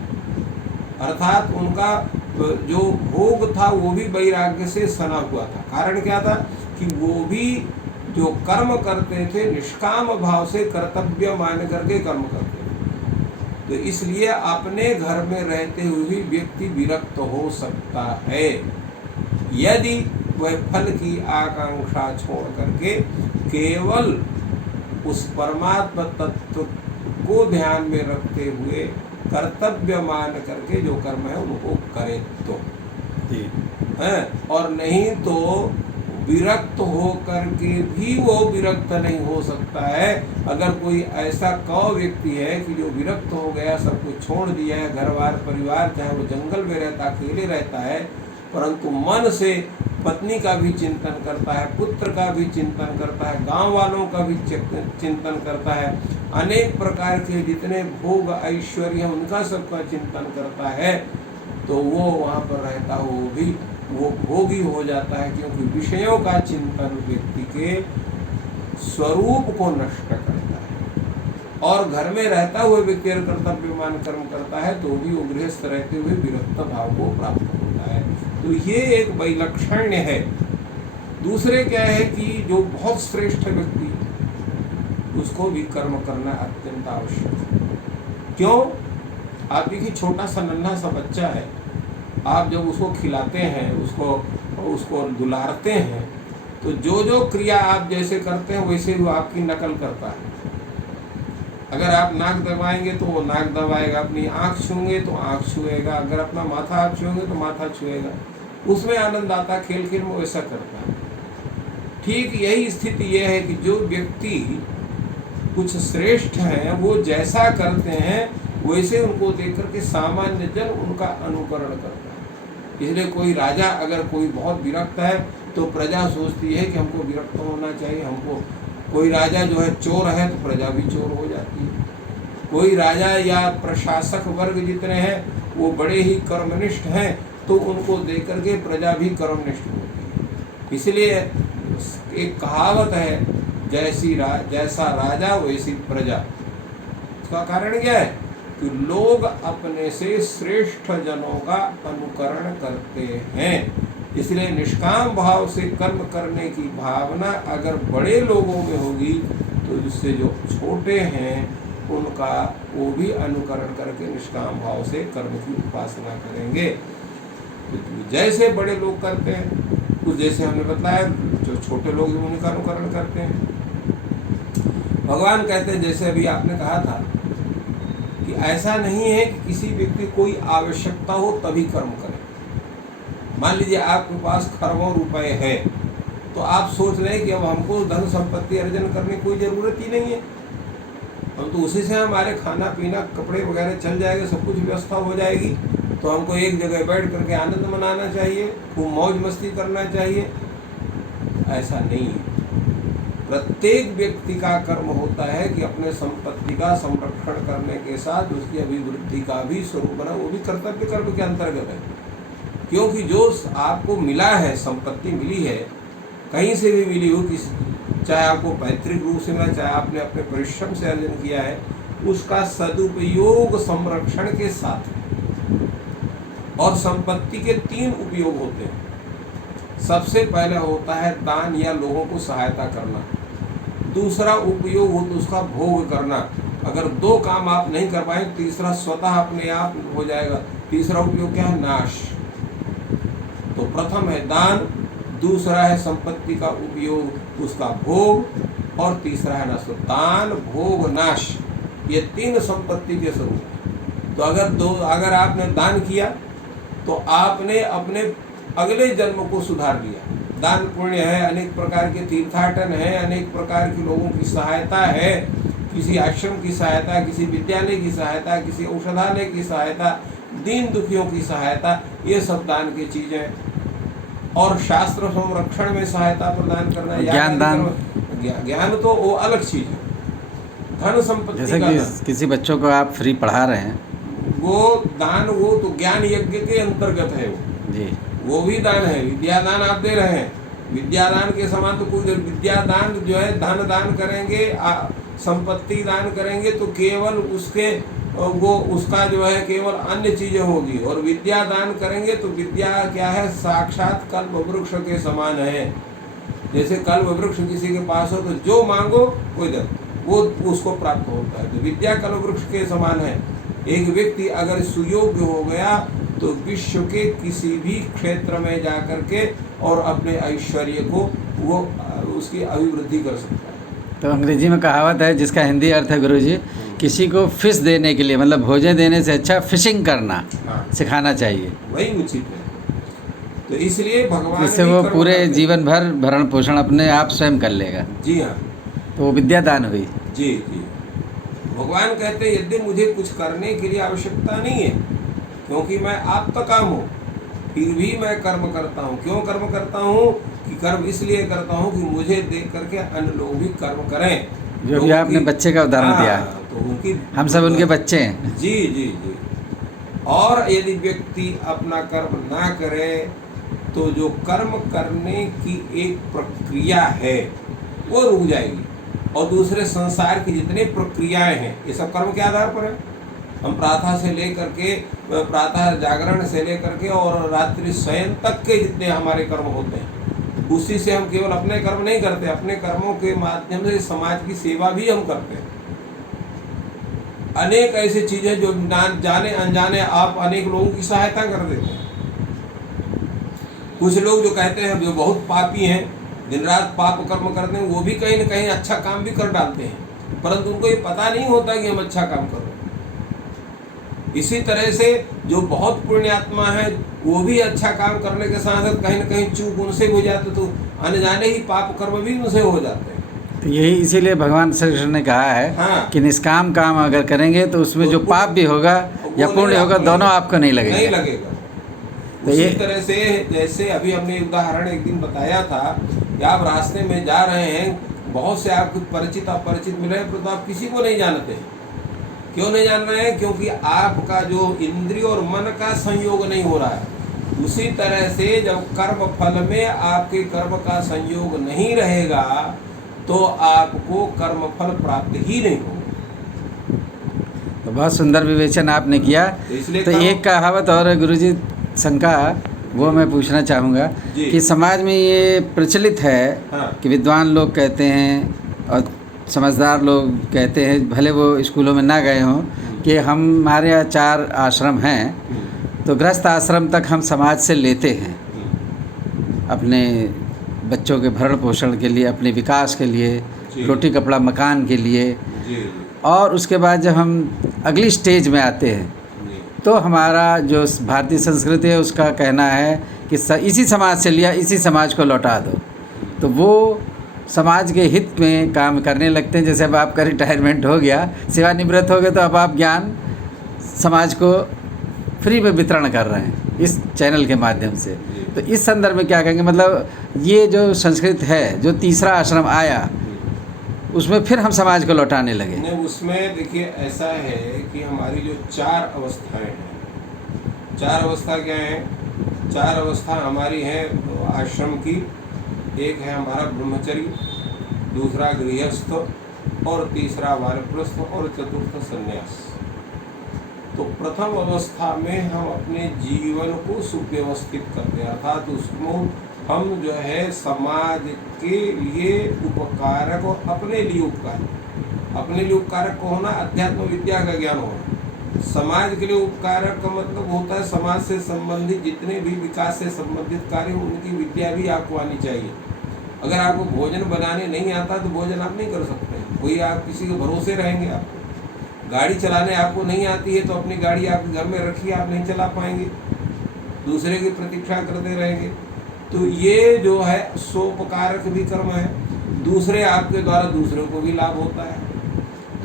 अर्थात उनका जो भोग था वो भी वैराग्य से सना हुआ था। कारण क्या था कि वो भी जो कर्म करते थे निष्काम भाव से कर्तव्य मान करके कर्म करते थे। तो इसलिए अपने घर में रहते हुए भी व्यक्ति विरक्त हो सकता है यदि वह फल की आकांक्षा छोड़ करके केवल उस परमात्मा तत्व को ध्यान में रखते हुए कर्तव्य मान करके जो कर्म है उनको करे तो है, और नहीं तो विरक्त हो करके भी वो विरक्त नहीं हो सकता है। अगर कोई ऐसा व्यक्ति है कि जो विरक्त हो गया, सब कुछ छोड़ दिया है, घर बार परिवार, चाहे वो जंगल में रहता, अकेले रहता है, परंतु मन से पत्नी का भी चिंतन करता है, पुत्र का भी चिंतन करता है, गांव वालों का भी चिंतन करता है, अनेक प्रकार के जितने भोग ऐश्वर्य हैं उनका सबका चिंतन करता है, तो वो वहाँ पर रहता हो वो भी वो भोगी हो जाता है। क्योंकि विषयों का चिंतन व्यक्ति के स्वरूप को नष्ट करता है। और घर में रहता हुए व्यक्ति कर्तव्यमान कर्म करता है तो भी वो गृहस्थ रहते हुए विरक्त भाव को प्राप्त होता है। तो ये एक वैलक्षण्य है। दूसरे क्या है कि जो बहुत श्रेष्ठ व्यक्ति उसको भी कर्म करना अत्यंत आवश्यक है। क्यों? आप देखिए, छोटा सा नन्हा सा बच्चा है, आप जब उसको खिलाते हैं, उसको दुलारते हैं, तो जो जो क्रिया आप जैसे करते हैं वैसे वो आपकी नकल करता है। अगर आप नाक दबाएंगे तो वो नाक दबाएगा, अपनी आँख छूएंगे तो आँख छुएगा, अगर अपना माथा आप छुएंगे तो माथा छुएगा। उसमें आनंद आता, खेल खेल में वैसा करता है। ठीक यही स्थिति यह है कि जो व्यक्ति कुछ श्रेष्ठ हैं वो जैसा करते हैं वैसे उनको देख करके सामान्य जन उनका अनुकरण करता है। इसलिए कोई राजा अगर कोई बहुत विरक्त है तो प्रजा सोचती है कि हमको विरक्त होना चाहिए, हमको। कोई राजा जो है चोर है तो प्रजा भी चोर हो जाती है। कोई राजा या प्रशासक वर्ग जितने हैं वो बड़े ही कर्मनिष्ठ हैं तो उनको देख करके प्रजा भी कर्मनिष्ठ होती है। इसलिए एक कहावत है, जैसा राजा वैसी प्रजा। इसका कारण क्या है कि लोग अपने से श्रेष्ठ जनों का अनुकरण करते हैं। इसलिए निष्काम भाव से कर्म करने की भावना अगर बड़े लोगों में होगी तो जिससे जो छोटे हैं उनका वो भी अनुकरण करके निष्काम भाव से कर्म की उपासना करेंगे। तो जैसे बड़े लोग करते हैं कुछ, जैसे हमने बताया, जो छोटे लोग उनका अनुकरण करते हैं। भगवान कहते हैं, जैसे अभी आपने कहा था कि ऐसा नहीं है कि किसी व्यक्ति कोई आवश्यकता हो तभी कर्म करे। मान लीजिए आपके पास खरबों रुपए है तो आप सोच रहे हैं कि अब हमको धन संपत्ति अर्जन करने की कोई ज़रूरत ही नहीं है, हम तो उसी से हमारे खाना पीना कपड़े वगैरह चल जाएगा, सब कुछ व्यवस्था हो जाएगी, तो हमको एक जगह बैठ करके आनंद मनाना चाहिए, खूब मौज मस्ती करना चाहिए। ऐसा नहीं है। प्रत्येक व्यक्ति का कर्म होता है कि अपने संपत्ति का संरक्षण करने के साथ उसकी अभिवृद्धि का भी स्वरूप बना, वो भी कर्तव्य कर्म के अंतर्गत है। क्योंकि जो आपको मिला है, संपत्ति मिली है, कहीं से भी मिली हो, चाहे आपको पैतृक रूप से मिला, चाहे आपने अपने परिश्रम से अर्जन किया है, उसका सदुपयोग संरक्षण के साथ। और संपत्ति के 3 उपयोग होते हैं। सबसे पहले होता है दान या लोगों को सहायता करना। दूसरा उपयोग हो तो उसका भोग करना। अगर 2 काम आप नहीं कर पाए, तीसरा स्वतः अपने आप हो जाएगा। तीसरा उपयोग क्या है? नाश। तो प्रथम है दान, दूसरा है संपत्ति का उपयोग, उसका भोग, और तीसरा है नाश। दान, भोग, नाश, ये 3 संपत्ति के स्वरूप। तो अगर आपने दान किया तो आपने अपने अगले जन्म को सुधार लिया। दान पुण्य है, अनेक प्रकार के तीर्थाटन है, अनेक प्रकार के लोगों की सहायता है किसी आश्रम की सहायता, किसी विद्यालय की सहायता, किसी औषधालय की सहायता, दीन दुखियों की सहायता, ये सब दान की चीजें। और शास्त्र संरक्षण में सहायता प्रदान करना, ज्ञान दान, ज्ञान तो वो अलग चीज है। धन संपत्ति जैसे का कि दान, किसी बच्चों को आप फ्री पढ़ा रहे हैं वो दान, वो तो ज्ञान यज्ञ के अंतर्गत है जी, वो भी दान है। विद्यादान आप दे रहे हैं, विद्यादान के समान तो कोई, विद्यादान जो है धन दान करेंगे, संपत्ति दान करेंगे तो केवल उसके वो उसका जो है केवल अन्य चीजें होगी। और विद्या दान करेंगे तो विद्या क्या है, साक्षात कल्प वृक्ष के समान है। जैसे कल्प वृक्ष किसी के पास हो तो जो मांगो कोई दे, वो उसको प्राप्त होता है। तो विद्या कल्प वृक्ष के समान है। एक व्यक्ति अगर सुयोग्य हो गया तो विश्व के किसी भी क्षेत्र में जाकर के और अपने ऐश्वर्य को वो उसकी अभिवृद्धि कर सकता है। तो अंग्रेजी में कहावत है जिसका हिंदी अर्थ है गुरुजी, किसी को फिश देने के लिए मतलब भोजन देने से अच्छा फिशिंग करना सिखाना चाहिए, वही उचित है। तो इसलिए भगवान जिससे वो पूरे जीवन भर भरण पोषण अपने आप स्वयं कर लेगा। जी हाँ, तो वो विद्या दान हुई। जी जी। भगवान कहते हैं यदि मुझे कुछ करने के लिए आवश्यकता नहीं है, क्योंकि मैं आप तक काम हूँ, फिर भी मैं कर्म करता हूँ। क्यों कर्म करता हूँ? कि कर्म इसलिए करता हूँ कि मुझे देख करके अन्य लोग भी कर्म करें। जो भी आपने बच्चे का उदाहरण दिया, तो उनकी, हम सब उनके बच्चे हैं। जी जी जी। और यदि व्यक्ति अपना कर्म ना करे तो जो कर्म करने की एक प्रक्रिया है वो रुक जाएगी। और दूसरे संसार की जितने प्रक्रियाएं हैं ये सब कर्म के आधार पर है। हम प्रातः से लेकर के, प्रातः जागरण से लेकर के और रात्रि शयन तक के जितने हमारे कर्म होते हैं, उसी से हम केवल अपने कर्म नहीं करते, अपने कर्मों के माध्यम से समाज की सेवा भी हम करते हैं। अनेक ऐसी चीजें जो जाने अनजाने आप अनेक लोगों की सहायता कर देते हैं। कुछ लोग जो कहते हैं जो बहुत पापी हैं, दिन रात पाप कर्म करते हैं, वो भी कहीं न कहीं अच्छा काम भी कर डालते हैं, परंतु उनको ये पता नहीं होता कि हम अच्छा काम कर रहे हैं। इसी तरह से जो बहुत पुण्यात्मा है वो भी अच्छा काम करने के साथ साथ कहीं न कहीं चूक उनसे हो जाते, तो अनजाने ही पाप कर्म भी उनसे हो जाते हैं। तो यही इसीलिए भगवान श्री कृष्ण ने कहा है हाँ, कि निष्काम काम अगर करेंगे तो उसमें तो जो पाप भी होगा या पुण्य होगा दोनों आपको नहीं लगेगा। तो उसी तरह से जैसे अभी हमने उदाहरण एक दिन बताया था कि आप रास्ते में जा रहे हैं, बहुत से आपको परिचित अपरिचित मिले हैं, तो आप किसी को नहीं जानते। क्यों नहीं जान रहे हैं? क्योंकि आपका जो इंद्रिय और मन का संयोग नहीं हो रहा है। उसी तरह से जब कर्म फल में आपके कर्म का संयोग नहीं रहेगा तो आपको कर्म फल प्राप्त ही नहीं होगा। तो बहुत सुंदर विवेचन आपने किया। तो एक कहावत और गुरुजी शंका, वो मैं पूछना चाहूँगा कि समाज में ये प्रचलित है कि विद्वान लोग कहते हैं और समझदार लोग कहते हैं, भले वो स्कूलों में ना गए हों, कि हमारे यहाँ 4 आश्रम हैं, तो गृहस्थ आश्रम तक हम समाज से लेते हैं अपने बच्चों के भरण पोषण के लिए, अपने विकास के लिए, रोटी कपड़ा मकान के लिए। और उसके बाद जब हम अगली स्टेज में आते हैं तो हमारा जो भारतीय संस्कृति है उसका कहना है कि इसी समाज से लिया इसी समाज को लौटा दो। तो वो समाज के हित में काम करने लगते हैं। जैसे अब आपका रिटायरमेंट हो गया, सेवानिवृत्त हो गए, तो अब आप ज्ञान समाज को फ्री में वितरण कर रहे हैं इस चैनल के माध्यम से। तो इस संदर्भ में क्या कहेंगे? मतलब ये जो संस्कृत है, जो तीसरा आश्रम आया, उसमें फिर हम समाज को लौटाने लगे। नहीं, उसमें देखिए ऐसा है कि हमारी जो 4 अवस्थाएं हैं, 4 अवस्था क्या हैं? 4 अवस्था हमारी हैं आश्रम की। एक है हमारा ब्रह्मचर्य, दूसरा गृहस्थ, और तीसरा वानप्रस्थ, और चतुर्थ संन्यास। तो प्रथम अवस्था में हम अपने जीवन को सुव्यवस्थित करते हैं, अर्थात उसमें हम जो है समाज के लिए उपकारक और अपने लिए उपकारक। अपने लिए उपकारक को होना अध्यात्म विद्या का ज्ञान होना। समाज के लिए उपकारक का मतलब होता है समाज से संबंधित जितने भी विकास से संबंधित कार्य, उनकी विद्या भी आपको आनी चाहिए। अगर आपको भोजन बनाने नहीं आता तो भोजन आप नहीं कर सकते। कोई आप किसी के भरोसे रहेंगे, आपको गाड़ी चलाने आपको नहीं आती है तो अपनी गाड़ी आप घर में रखिए, आप नहीं चला पाएंगे, दूसरे की प्रतीक्षा करते रहेंगे। तो ये जो है सोपकारक भी कर्म है, दूसरे आपके द्वारा दूसरों को भी लाभ होता है।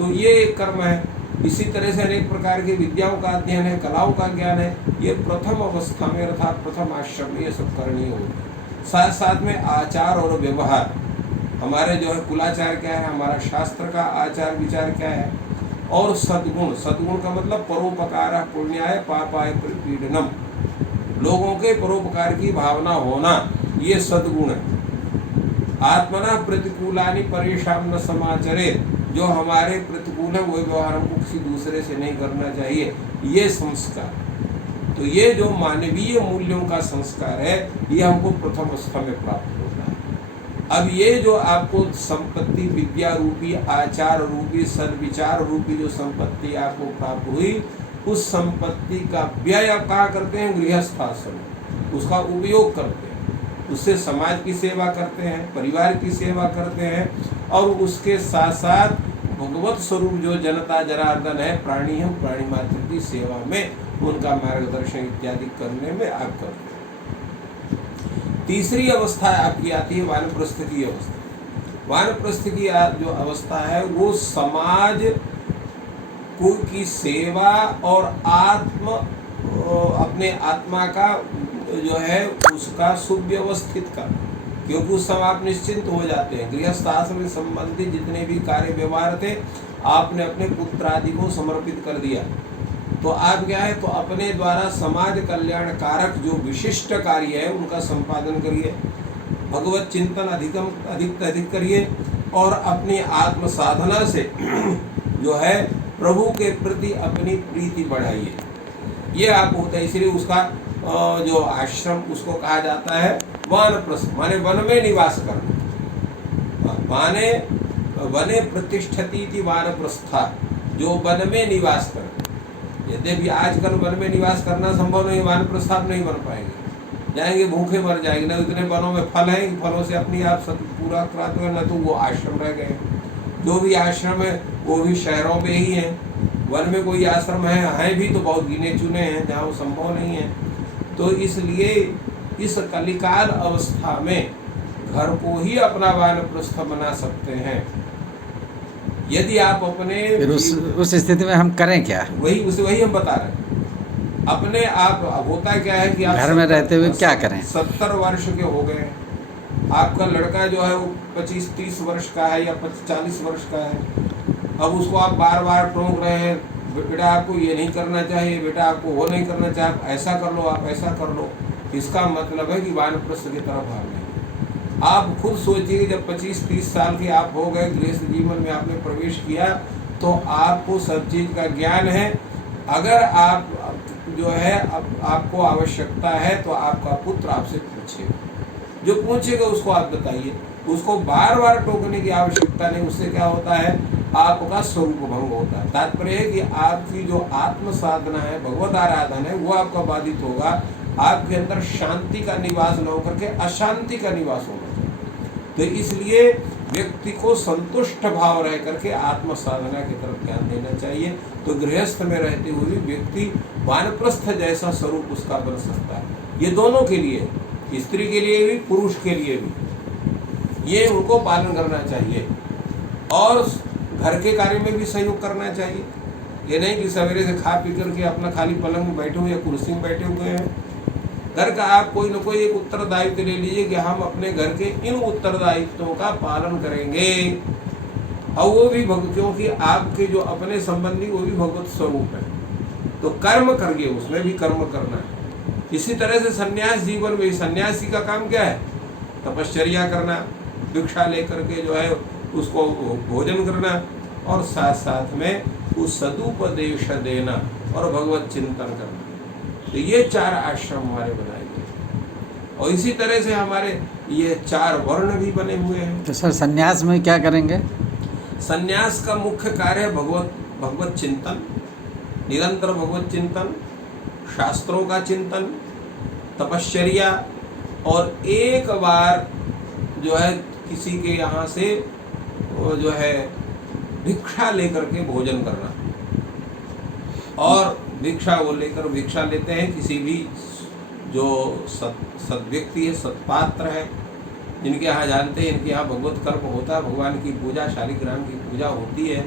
तो ये एक कर्म है। इसी तरह से अनेक प्रकार की विद्याओं का अध्ययन है, कलाओं का ज्ञान है, ये प्रथम अवस्था में अर्थात प्रथम आश्रम में ये सब करणीय होगी। साथ साथ में आचार और व्यवहार, हमारे जो है कुलाचार क्या है, हमारा शास्त्र का आचार विचार क्या है, और सद्गुण, सद्गुण का मतलब परोपकार पुण्याय पापाय प्रपीडनम, लोगों के परोपकार की भावना होना, ये सद्गुण है। आत्मना प्रतिकूलानि परेशान न समाचरे, जो हमारे प्रतिकूल है वो व्यवहार हमको किसी दूसरे से नहीं करना चाहिए, ये संस्कार। तो ये जो मानवीय मूल्यों का संस्कार है ये हमको प्रथम अवस्था में प्राप्त होता है। अब ये जो आपको संपत्ति विद्या रूपी, आचार रूपी, सद्विचार रूपी जो संपत्ति आपको प्राप्त हुई, उस संपत्ति का व्यय आप कहाँ करते हैं? गृहस्थ आश्रम, उसका उपयोग करते हैं, उससे समाज की सेवा करते हैं, परिवार की सेवा करते हैं, और उसके साथ साथ भगवत स्वरूप जो जनता जनार्दन है, प्राणी हम प्राणी मात्र की सेवा में उनका मार्गदर्शन इत्यादि करने में आप करते हैं। तीसरी अवस्था आपकी आती है वानप्रस्थ की अवस्था। वानप्रस्थ की जो अवस्था है वो समाज को की सेवा और अपने आत्मा का जो है उसका सुव्यवस्थित कर, क्योंकि उस समय आप निश्चिंत हो जाते हैं। गृहस्थ आश्रम से संबंधित जितने भी कार्य व्यवहार थे आपने अपने पुत्र आदि को समर्पित कर दिया, तो आप क्या है, तो अपने द्वारा समाज कल्याण कारक जो विशिष्ट कार्य है उनका संपादन करिए, भगवत चिंतन अधिक अधिक करिए, और अपनी आत्म साधना से जो है प्रभु के प्रति अपनी प्रीति बढ़ाइए। ये आप होता है। इसलिए उसका जो आश्रम उसको कहा जाता है वानप्रस्थ, माने वन में निवास करना, माने वने प्रतिष्ठती वानप्रस्था, जो वन में निवास कर। यद्यपि आजकल वन में निवास करना संभव नहीं, वानप्रस्थ आप नहीं बन पाएंगे, जाएंगे भूखे मर जाएंगे, न इतने वनों में फल है, फलों से अपनी आप सब पूरा कराते हैं, न तो वो आश्रम रह गए। जो भी आश्रम है वो भी शहरों में ही है, वन में कोई आश्रम है भी तो बहुत गिने चुने हैं जहाँ वो संभव नहीं है। तो इसलिए इस कलिकाल अवस्था में घर को ही अपना वानप्रस्थ बना सकते हैं। यदि आप अपने फिर उस स्थिति में हम करें क्या? वही हम बता रहे हैं। अपने आप होता क्या है कि आप घर में रहते हुए क्या करें? 70 वर्ष के हो गए, आपका लड़का जो है वो 25-30 वर्ष का है या 40 वर्ष का है, अब उसको आप बार बार टोक रहे हैं, बेटा आपको ये नहीं करना चाहिए, बेटा आपको वो नहीं करना चाहिए, आप ऐसा कर लो, आप ऐसा कर लो। इसका मतलब है कि वानप्रस्थ की तरफ भागना। आप खुद सोचिए, जब 25-30 साल के आप हो गए, गृहस्थ जीवन में आपने प्रवेश किया, तो आपको सब चीज़ का ज्ञान है। अगर आप जो है आपको आवश्यकता है तो आपका पुत्र आपसे पूछेगा, जो पूछेगा उसको आप बताइए, उसको बार बार टोकने की आवश्यकता नहीं। उससे क्या होता है, आपका स्वरूप भंग होता है। तात्पर्य है कि आपकी जो आत्म साधना है, भगवत आराधना है, वो आपका बाधित होगा। आपके अंदर शांति का निवास न होकर के अशांति का निवास होगा। तो इसलिए व्यक्ति को संतुष्ट भाव रह करके आत्म साधना की तरफ ध्यान देना चाहिए। तो गृहस्थ में रहते हुए व्यक्ति वानप्रस्थ जैसा स्वरूप उसका बन सकता है। ये दोनों के लिए, स्त्री के लिए भी पुरुष के लिए भी, ये उनको पालन करना चाहिए। और घर के कार्य में भी सहयोग करना चाहिए। ये नहीं कि सवेरे से खा पी करके अपना खाली पलंग में बैठे हुए या कुर्सी में बैठे हुए हैं। घर का आप कोई न कोई एक उत्तरदायित्व ले लीजिए कि हम अपने घर के इन उत्तरदायित्वों का पालन करेंगे, और वो भी क्योंकि आपके जो अपने संबंधी वो भी भगवत स्वरूप है, तो कर्म करिए, उसमें भी कर्म करना है। इसी तरह से संन्यास जीवन में, सन्यासी का काम क्या है, तपश्चर्या करना, भिक्षा लेकर के जो है उसको भोजन करना, और साथ साथ में उस सदुपदेश देना और भगवत चिंतन करना। तो ये 4 आश्रम हमारे बनाए गए, और इसी तरह से हमारे ये 4 वर्ण भी बने हुए हैं। तो सर संन्यास में क्या करेंगे? संन्यास का मुख्य कार्य है भगवत चिंतन, निरंतर भगवत चिंतन, शास्त्रों का चिंतन, तपश्चर्या, और एक बार जो है किसी के यहाँ से जो है भिक्षा लेकर के भोजन करना। और भिक्षा वो लेकर भिक्षा लेते हैं किसी भी जो सद्व्यक्ति है, सत्पात्र है, जिनके यहाँ जानते हैं इनके यहाँ भगवत कर्म होता है, भगवान की पूजा, शालिग्राम की पूजा होती है,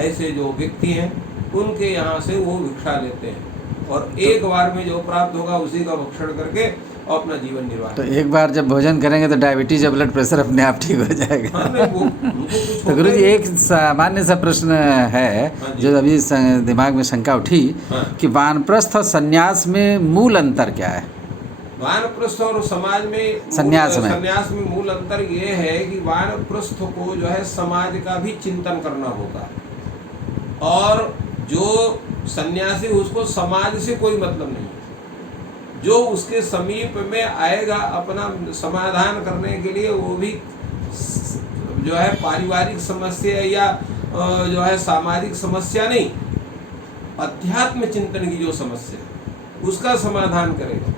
ऐसे जो व्यक्ति हैं उनके यहाँ से वो भिक्षा लेते हैं और एक बार में जो प्राप्त होगा उसी का भक्षण करके और अपना जीवन निर्वाह। तो एक बार जब भोजन करेंगे तो डायबिटीज या ब्लड प्रेशर अपने आप ठीक हो जाएगा। हाँ, नहीं, उनको कुछ तो गुरु जी एक सामान्य सा प्रश्न है हाँ जी। जो अभी दिमाग में शंका उठी हाँ। कि वानप्रस्थ और संन्यास में मूल अंतर क्या है? वानप्रस्थ और समाज में संन्यास में मूल अंतर ये है कि वानप्रस्थ को जो है समाज का भी चिंतन करना होगा और जो सन्यासी उसको समाज से कोई मतलब नहीं, जो उसके समीप में आएगा अपना समाधान करने के लिए वो भी जो है पारिवारिक समस्या या जो है सामाजिक समस्या नहीं, अध्यात्म चिंतन की जो समस्या उसका समाधान करेगा।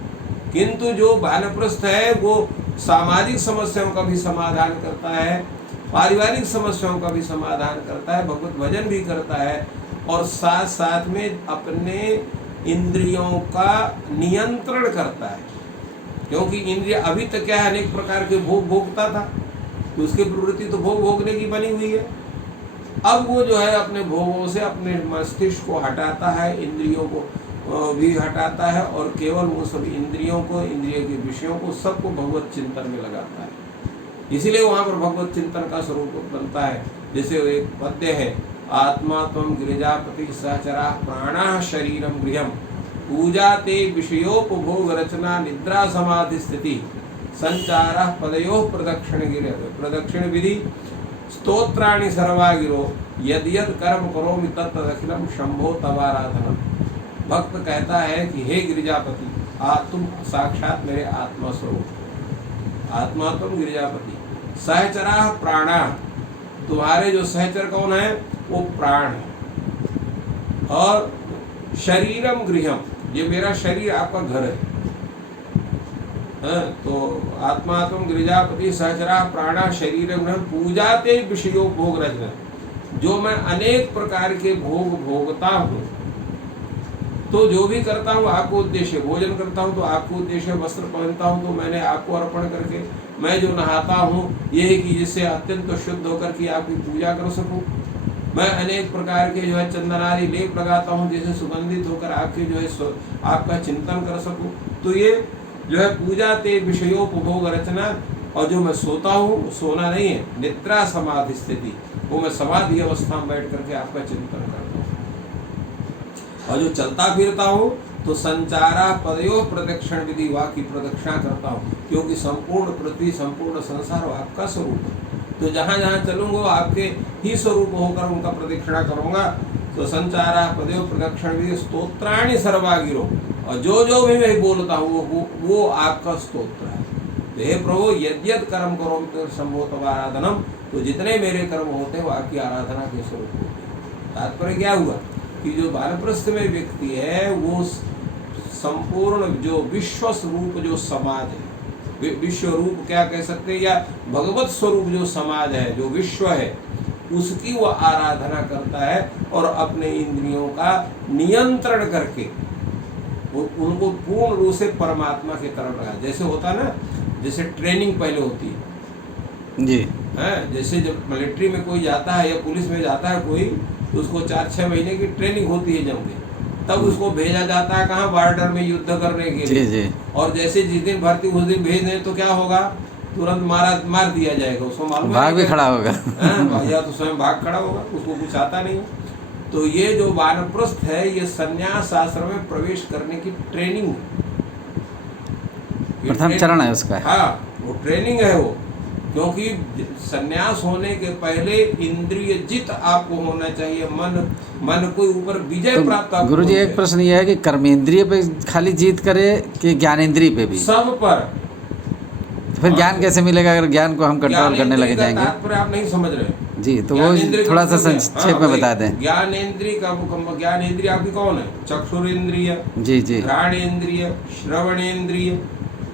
किंतु जो वानप्रस्थ है वो सामाजिक समस्याओं का भी समाधान करता है, पारिवारिक समस्याओं का भी समाधान करता है, भगवत भजन भी करता है और साथ साथ में अपने इंद्रियों का नियंत्रण करता है। क्योंकि इंद्रिय अभी तक क्या है, अनेक प्रकार के भोग भोगता था तो उसकी प्रवृत्ति तो भोग भोगने की बनी हुई है। अब वो जो है अपने भोगों से अपने मस्तिष्क को हटाता है, इंद्रियों को भी हटाता है और केवल वो सब इंद्रियों को, इंद्रिय के विषयों को, सबको भगवत चिंतन में लगाता है। इसीलिए वहाँ पर भगवत चिंतन का स्वरूप बनता है। जैसे एक पद्य है, आत्मा त्वं गिरिजापति सहचरा प्राणः शरीरम गृहम पूजा ते विषयोपभोग रचना निद्रा समाधि स्थिति संचारः पदयोः प्रदक्षिण विधि स्तोत्राणि सर्वागिरो यद यद कर्म करोमि तत्तदखिलम शंभो तवाराधनम। भक्त कहता है कि हे गिरिजापति, तुम साक्षात मेरे आत्मा स्वरूप, आत्मा तुम गिरिजापति, सहचरा प्राणा, तुम्हारे जो सहचर कौन है वो प्राण है, और शरीरम गृहम, ये मेरा शरीर आपका घर है। तो आत्मा तुम गिरिजापति सहचरा प्राणा शरीरम गृहम पूजाते विषयो भोग रचना, जो मैं अनेक प्रकार के भोग भोगता हूँ, तो जो भी करता हूँ आपको उद्देश्य, भोजन करता हूँ तो आपको उद्देश्य, वस्त्र पहनता हूँ तो मैंने आपको अर्पण करके, मैं जो नहाता हूँ ये है कि जिससे अत्यंत शुद्ध होकर के आपकी पूजा कर सकूँ, मैं अनेक प्रकार के जो है चंदनारी लेप लगाता हूँ जिससे सुगंधित होकर आपके जो है आपका चिंतन कर सकूँ। तो ये जो है पूजा ते विषयोपभोग रचना। और जो मैं सोता हूँ, सोना नहीं है, निद्रा समाधि स्थिति, वो मैं समाधि अवस्था में बैठ करके आपका चिंतन करता हूँ। और जो चलता फिरता हूँ तो संचारा पदयो प्रदक्षिण विधि, वाह की प्रदक्षिणा करता हूँ, क्योंकि संपूर्ण पृथ्वी, संपूर्ण संसार आपका स्वरूप है। तो जहाँ जहाँ चलूँगा आपके ही स्वरूप होकर उनका प्रदक्षिणा करूँगा। तो संचारा पदयो प्रदक्षिण विधि स्तोत्राणि सर्वागिरो, और जो भी मैं बोलता हूँ वो आपका स्तोत्र है। तो हे प्रभु, यद्यद कर्म करो तो शंभो तव आराधनम, तो जितने मेरे कर्म होते हैं वो आपकी आराधना के स्वरूप होते हैं। तात्पर्य क्या हुआ कि जो वानप्रस्थ में व्यक्ति है वो संपूर्ण जो विश्व स्वरूप जो समाज है, विश्व रूप क्या कह सकते हैं, या भगवत स्वरूप जो समाज है, जो विश्व है, उसकी वो आराधना करता है और अपने इंद्रियों का नियंत्रण करके उनको पूर्ण रूप से परमात्मा की तरफ लगा। जैसे होता ना, जैसे ट्रेनिंग पहले होती है जी, है, जैसे जब मिलिट्री में कोई जाता है या पुलिस में जाता है कोई, तो उसको 4-6 महीने की ट्रेनिंग होती है जम के, तब उसको भेजा जाता है कहाँ, बॉर्डर में युद्ध करने के लिए। जी। और जैसे जिस दिन भर्ती उस दिन भेज दें तो क्या होगा, तुरंत मार दिया जाएगा। उसको मालूम भाग भी खड़ा होगा या तो स्वयं भाग खड़ा होगा, उसको कुछ आता नहीं। तो ये जो वानप्रस्थ है ये संन्यास आश्रम में प्रवेश करने की ट्रेनिंग, प्रथम चरण है उसका। हाँ, वो ट्रेनिंग है वो, क्योंकि संन्यास होने के पहले इंद्रिय जित आपको होना चाहिए, मन को ऊपर विजय तो प्राप्त। गुरु जी एक प्रश्न ये है कि कर्मेंद्रिय पे खाली जीत करे कि ज्ञानेंद्रिय पे भी? सब पर। तो फिर ज्ञान कैसे मिलेगा अगर ज्ञान को हम कंट्रोल करने लगे जाएंगे? तात्पर्य आप नहीं समझ रहे जी, तो वो थोड़ा सा संक्षेप में बता दें। ज्ञानेंद्रिय का, ज्ञानेंद्रिय आपकी कौन है? चक्षुरेंद्रिय, जी, घ्राणेंद्रिय, श्रवणेंद्रिय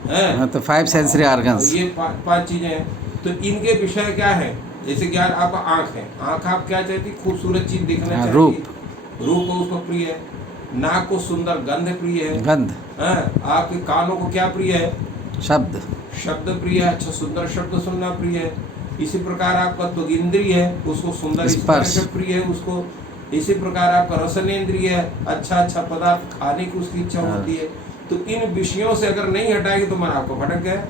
है। हाँ, तो 5 सेंसरी ऑर्गन्स, ये 5 चीजें हैं। तो इनके विषय क्या है? जैसे ज्ञान आपका आँख है, आँख आप क्या चाहती? खूबसूरत चीज दिखना चाहती है, रूप उसको प्रिय है। नाक को सुंदर गंध प्रिय है, गंध। आपके कानों को क्या प्रिय है? शब्द प्रिय है, अच्छा सुंदर शब्द सुनना प्रिय है। इसी प्रकार आपका त्वग इंद्रिय है, उसको सुंदर स्पर्श प्रिय है उसको। इसी प्रकार आपका रसनेन्द्रिय है, अच्छा अच्छा पदार्थ खाने की उसकी इच्छा होती है। तो इन विषयों से अगर नहीं हटाएंगे तो मन आपको भटक गया।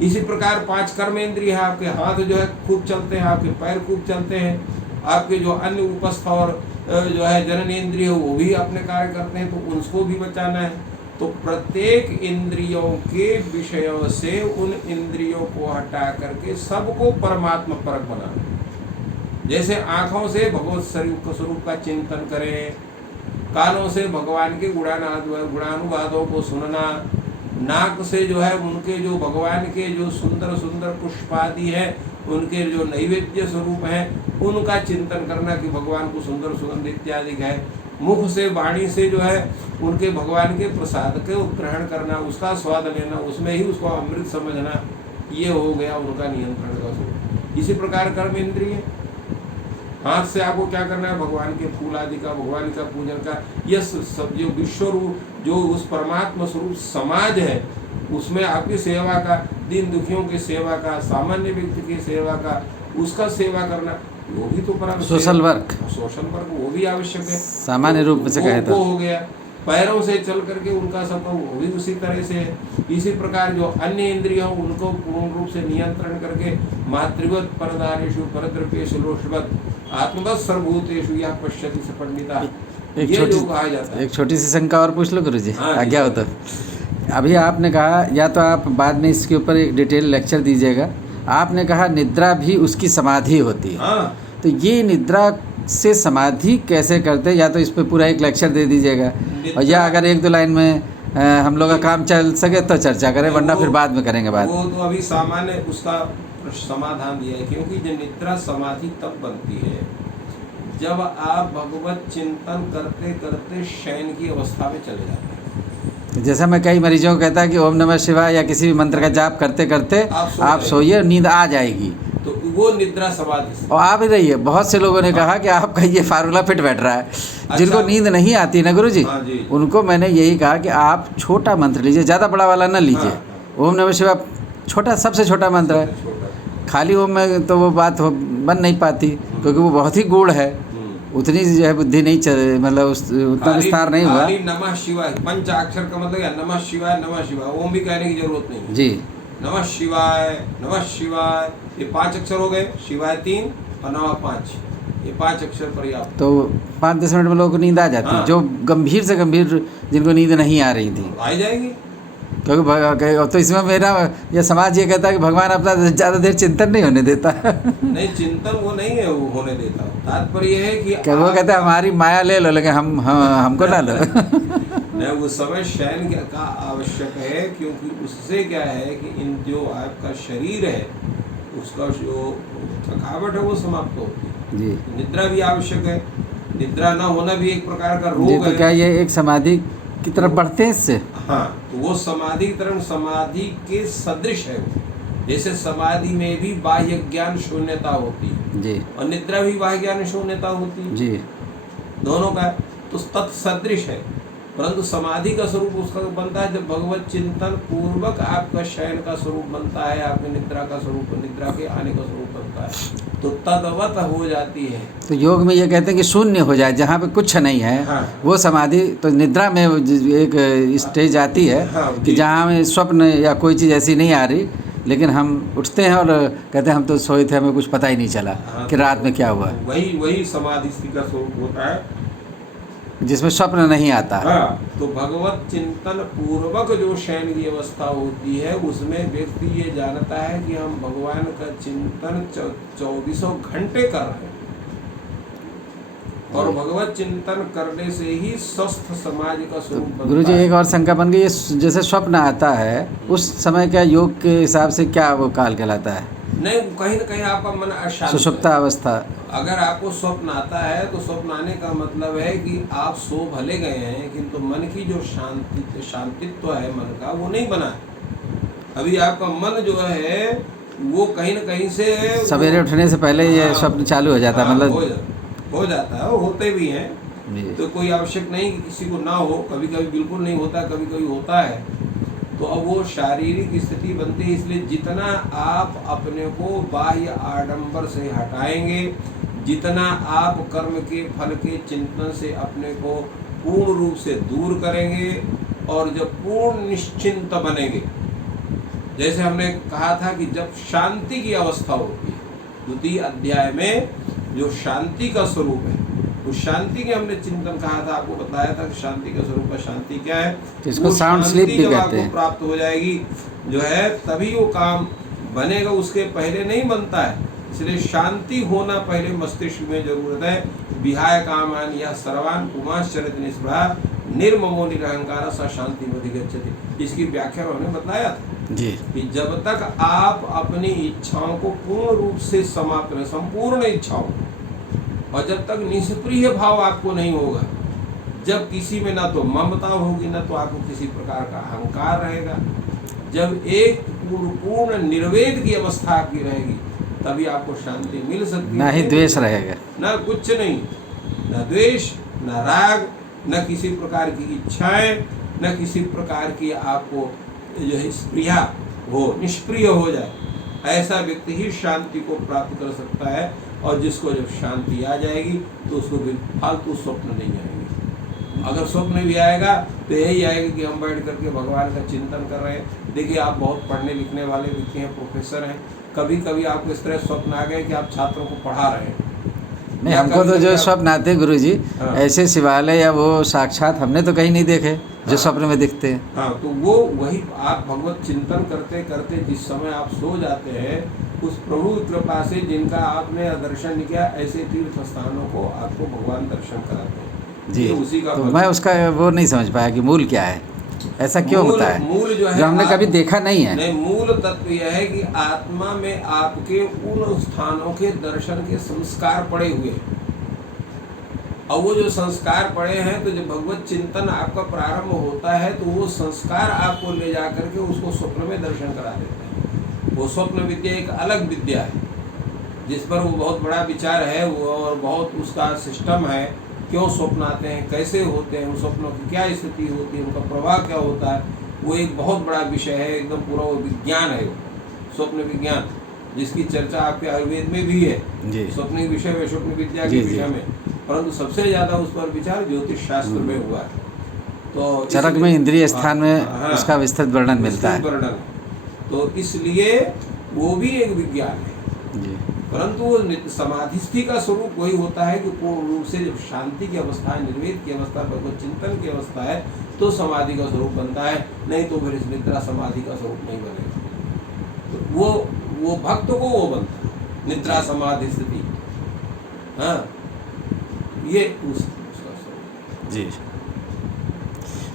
इसी प्रकार 5 कर्मेंद्रिय है, आपके हाथ जो है खूब चलते हैं, आपके पैर खूब चलते हैं, आपके जो अन्य उपस्थ और जो है जननेन्द्रिय वो भी अपने कार्य करते हैं, तो उसको भी बचाना है। तो प्रत्येक इंद्रियों के विषयों से उन इंद्रियों को हटा करके सबको परमात्मा परक बनाना। जैसे आँखों से भगवत स्वरूप का चिंतन करें, कानों से भगवान के गुणानुवादों को सुनना, नाक से जो है उनके जो भगवान के जो सुंदर सुंदर पुष्पादि है, उनके जो नैवेद्य स्वरूप हैं उनका चिंतन करना कि भगवान को सुंदर सुगंध इत्यादि है। मुख से वाणी से जो है उनके भगवान के प्रसाद के ग्रहण करना, उसका स्वाद लेना, उसमें ही उसको अमृत समझना, ये हो गया उनका नियंत्रण का स्वरूप। इसी प्रकार कर्म इंद्रिय, हाथ से आपको क्या करना है, भगवान के फूल आदि का, भगवान का पूजन का, यह सब जो विश्व रूप जो उस परमात्मा स्वरूप समाज है उसमें आपकी सेवा का, दीन दुखियों की सेवा का, सामान्य व्यक्ति की सेवा का, उसका सेवा करना, वो भी तो सोशल वर्क वो भी आवश्यक है। सामान्य रूप से कहे तो हो गया। पैरों से चल करके उनका सब वो भी उसी तरह से है। इसी प्रकार जो अन्य इंद्रिय हो उनको पूर्ण रूप से नियंत्रण करके मातृवत परदारेषु परद्रव्येषु लोषवत आत्मवत सर्वभूतेषु यह पश्यति स पंडिता, ये जो कहा जाता है। एक छोटी सी शंका और पूछ लो गुरुजी, हाँ, आज्ञा हो तो। अभी आपने कहा, या तो आप बाद में इसके ऊपर एक डिटेल लेक्चर दीजिएगा, आपने कहा निद्रा भी उसकी समाधि होती है। हाँ। तो ये निद्रा से समाधि कैसे करते, या तो इस पे पूरा एक लेक्चर दे दीजिएगा, और या अगर 1-2 लाइन में हम लोग का काम चल सके तो चर्चा करें, वरना फिर बाद में करेंगे बात। वो तो अभी सामान्य उसका समाधान दिया है, क्योंकि जो निद्रा समाधि तब बनती है जब आप भगवत चिंतन करते करते शयन की अवस्था में चले जाते हैं। जैसा मैं कई मरीजों को कहता है कि ओम नमः शिवाय या किसी भी मंत्र का जाप करते करते आप सोइए, नींद आ जाएगी, तो वो निद्रा समाधि और आ भी रही है। बहुत से लोगों ने कहा कि आपका ये फार्मूला फिट बैठ रहा है। अच्छा, जिनको नींद नहीं आती ना गुरुजी, हाँ जी, उनको मैंने यही कहा कि आप छोटा मंत्र लीजिए, ज़्यादा बड़ा वाला ना लीजिए। ओम नमः शिवाय छोटा, सबसे छोटा मंत्र है। खाली ओम में तो वो बात बन नहीं पाती, क्योंकि वो बहुत ही गूढ़ है, उतनी जो है बुद्धि नहीं चल, मतलब उतना विस्तार नहीं हुआ। नमः शिवाय पंचाक्षर का मतलब है नमः शिवाय, नमः शिवाय, ओम भी कहने की जरूरत नहीं जी। नमः शिवाय, ये 5 अक्षर हो गए, शिवाय 3 और नमः 5, ये 5 अक्षर पर्याप्त। तो 5-10 मिनट में लोगों को नींद आ जाती है। हाँ। जो गंभीर से गंभीर जिनको नींद नहीं आ रही थी, आ जाएगी। क्योंकि तो इसमें मेरा यह समाज ये कहता है कि भगवान अपना ज़्यादा देर चिंतन नहीं होने देता। नहीं, चिंतन वो नहीं है, वो होने देता। तात्पर्य है कि वो कहते हैं हमारी माया ले लो, लेकिन हमको ना लो। नहीं, उस समय शयन का आवश्यक है, क्योंकि उससे क्या है कि इन जो आपका शरीर है उसका जो थकावट है वो समाप्त होती है जी। निद्रा भी आवश्यक है, निद्रा न होना भी एक प्रकार का रोग है। तो क्या ये एक समाधि की तरफ बढ़ते हैं इससे? हाँ, तो वो समाधि की तरफ, समाधि के सदृश है वो। जैसे समाधि में भी बाह्य ज्ञान शून्यता होती है जी, और निद्रा भी बाह्य ज्ञान शून्यता होती है जी, दोनों का तो तत्सदृश है। परंतु समाधि का स्वरूप उसका बनता है जब भगवत चिंतन पूर्वक आपका शयन का स्वरूप बनता है, आपके निद्रा का स्वरूप, निद्रा के आने का स्वरूप बनता है, तो तदवत हो जाती है। तो योग में ये कहते हैं कि शून्य हो जाए, जहाँ पे कुछ नहीं है। हाँ। वो समाधि तो निद्रा में एक स्टेज आती है। हाँ, कि जहाँ हमें स्वप्न या कोई चीज़ ऐसी नहीं आ रही, लेकिन हम उठते हैं और कहते हैं हम तो सोए थे, हमें कुछ पता ही नहीं चला। हाँ, कि रात में क्या हुआ। वही समाधि स्थिति का स्वरूप होता है जिसमें स्वप्न नहीं आता। हाँ, तो भगवत चिंतन पूर्वक जो शयन की अवस्था होती है उसमें व्यक्ति ये जानता है कि हम भगवान का चिंतन 24 घंटे कर रहे हैं, और भगवत चिंतन करने से ही स्वस्थ समाज का स्वरूप बनता है। गुरुजी, एक और शंका बन गई, जैसे स्वप्न आता है उस समय क्या योग के हिसाब से क्या वो काल कहलाता है? नहीं, कहीं न कहीं आपका मन अशांत, सुषुप्ता अवस्था। अगर आपको स्वप्न आता है तो स्वप्न आने का मतलब है कि आप सो भले गए हैं, किंतु मन की जो शांतित्व है मन का वो नहीं बना है। अभी आपका मन जो है वो कहीं न कहीं से सवेरे उठने से पहले ये स्वप्न चालू हो जाता है, मतलब हो जाता है, होते भी हैं। तो कोई आवश्यक नहीं कि किसी को ना हो, कभी कभी बिल्कुल नहीं होता, कभी कभी होता है। तो अब वो शारीरिक स्थिति बनती है। इसलिए जितना आप अपने को बाह्य आडंबर से हटाएंगे, जितना आप कर्म के फल के चिंतन से अपने को पूर्ण रूप से दूर करेंगे, और जब पूर्ण निश्चिंत बनेंगे, जैसे हमने कहा था कि जब शांति की अवस्था होती है, द्वितीय अध्याय में जो शांति का स्वरूप है, उस शांति के हमने चिंतन कहा था, आपको बताया था कि शांति का स्वरूप है, शांति क्या है, इसको साउंड स्लीप भी कहते हैं। प्राप्त हो जाएगी जो है, तभी वो काम बनेगा, उसके पहले नहीं बनता है। इसलिए शांति होना पहले मस्तिष्क में जरूरत है। विहाय कामान या सर्वान पुमाश्चरित निस्पृहा निर्ममो निरहंकार सा शांति अधिगच्छति। इसकी व्याख्या हमने बताया था जी कि जब तक आप अपनी इच्छाओं को पूर्ण रूप से समाप्त करें, संपूर्ण इच्छाओं, और जब तक निष्प्रिय भाव आपको नहीं होगा, जब किसी में ना तो ममता होगी, ना तो आपको किसी प्रकार का अहंकार रहेगा, जब एक पूर्ण निर्वेद की अवस्था आपकी रहेगी, तभी आपको शांति मिल सकती है। ना ही द्वेष रहेगा, ना कुछ नहीं, ना द्वेष, ना राग, न किसी प्रकार की इच्छाएं, न किसी प्रकार की आपको जो है स्प्रिया हो, निष्प्रिय हो जाए। ऐसा व्यक्ति ही शांति को प्राप्त कर सकता है। और जिसको जब शांति आ जाएगी तो उसको भी फालतू स्वप्न नहीं आएंगे। अगर स्वप्न भी आएगा तो यही आएगा कि हम बैठ करके भगवान का चिंतन कर रहे हैं। देखिए, आप बहुत पढ़ने लिखने वाले व्यक्ति हैं, प्रोफेसर हैं, कभी कभी आपको इस तरह स्वप्न आ गए कि आप छात्रों को पढ़ा रहे हैं। नहीं, हमको तो जो स्वप्न आते गुरु जी, ऐसे शिवालय या वो साक्षात हमने तो कहीं नहीं देखे जो स्वप्न में दिखते हैं। हाँ, तो वो वही आप भगवत चिंतन करते करते जिस समय आप सो जाते हैं, उस प्रभु की कृपा से जिनका आपने दर्शन किया, ऐसे तीर्थ स्थानों को आपको भगवान दर्शन कराते हैं जी। उसी का तो मैं उसका वो नहीं समझ पाया कि मूल क्या है, ऐसा क्यों होता है, मूल जो है जो हमने कभी देखा नहीं है। नहीं, मूल तत्व यह है कि आत्मा में आपके उन स्थानों के दर्शन के संस्कार पड़े हुए हैं। और वो जो संस्कार पड़े हैं, तो जब भगवत चिंतन आपका प्रारंभ होता है तो वो संस्कार आपको ले जा करके उसको स्वप्न में दर्शन करा देते हैं। वो स्वप्न विद्या एक अलग विद्या है, जिस पर वो बहुत बड़ा विचार है, वो और बहुत उसका सिस्टम है। क्यों स्वप्न आते हैं, कैसे होते हैं, उन स्वप्नों की क्या स्थिति होती है, उनका प्रभाव क्या होता है, वो एक बहुत बड़ा विषय है। एकदम पूरा वो विज्ञान है, वो स्वप्न विज्ञान, जिसकी चर्चा आपके आयुर्वेद में भी है, स्वप्न विषय में, स्वप्न विद्या के विषय में। परंतु सबसे ज़्यादा उस पर विचार ज्योतिष शास्त्र में हुआ है। तो चरक में इंद्रिय स्थान में उसका विस्तृत वर्णन मिलता है। तो इसलिए वो भी एक विज्ञान है जी। परंतु समाधिस्थि का स्वरूप वही होता है कि पूर्ण रूप से जब शांति की अवस्था है, निर्वेद की अवस्था, भगवत चिंतन की अवस्था है, तो समाधि का स्वरूप बनता है। नहीं तो फिर इस निद्रा समाधि का स्वरूप नहीं बनेगा। तो वो भक्त को वो बनता है, निद्रा समाधि स्थिति। हाँ, ये उसका स्वरूप जी।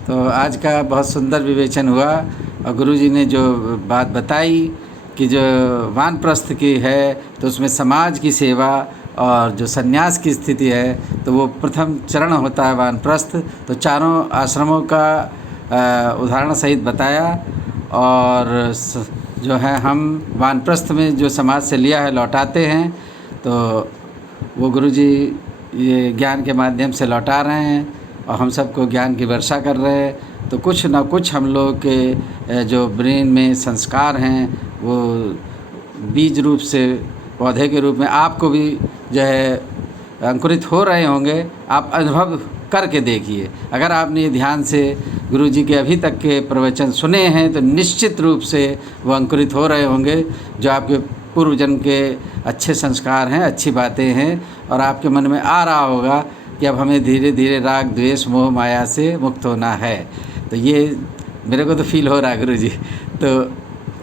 तो आज का बहुत सुंदर विवेचन हुआ, और गुरुजी ने जो बात बताई कि जो वानप्रस्थ की है तो उसमें समाज की सेवा, और जो सन्यास की स्थिति है तो वो प्रथम चरण होता है वानप्रस्थ। तो चारों आश्रमों का उदाहरण सहित बताया। और जो है हम वानप्रस्थ में जो समाज से लिया है लौटाते हैं, तो वो गुरुजी ये ज्ञान के माध्यम से लौटा रहे हैं और हम सबको ज्ञान की वर्षा कर रहे हैं। तो कुछ ना कुछ हम लोग के जो ब्रेन में संस्कार हैं वो बीज रूप से, पौधे के रूप में आपको भी जो है अंकुरित हो रहे होंगे। आप अनुभव करके देखिए। अगर आपने ये ध्यान से गुरुजी के अभी तक के प्रवचन सुने हैं तो निश्चित रूप से वो अंकुरित हो रहे होंगे, जो आपके पूर्व जन्म के अच्छे संस्कार हैं, अच्छी बातें हैं, और आपके मन में आ रहा होगा कि अब हमें धीरे धीरे राग द्वेष मोह माया से मुक्त होना है। तो ये मेरे को तो फील हो रहा है गुरुजी, तो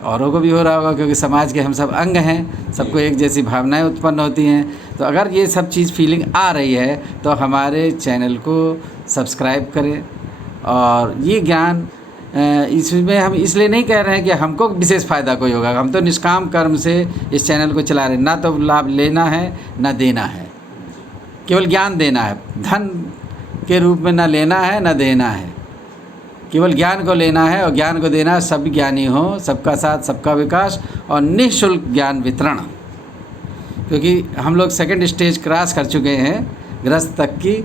औरों को भी हो रहा होगा, क्योंकि समाज के हम सब अंग हैं, सबको एक जैसी भावनाएं उत्पन्न होती हैं। तो अगर ये सब चीज़ फीलिंग आ रही है तो हमारे चैनल को सब्सक्राइब करें। और ये ज्ञान इसमें हम इसलिए नहीं कह रहे हैं कि हमको विशेष फ़ायदा कोई होगा। हम तो निष्काम कर्म से इस चैनल को चला रहे हैं, ना तो लाभ लेना है ना देना है, केवल ज्ञान देना है। धन के रूप में ना लेना है ना देना है, केवल ज्ञान को लेना है और ज्ञान को देना है। सब ज्ञानी हो, सबका साथ सबका विकास, और निःशुल्क ज्ञान वितरण। क्योंकि हम लोग सेकंड स्टेज क्रॉस कर चुके हैं, गृहस्थ तक की।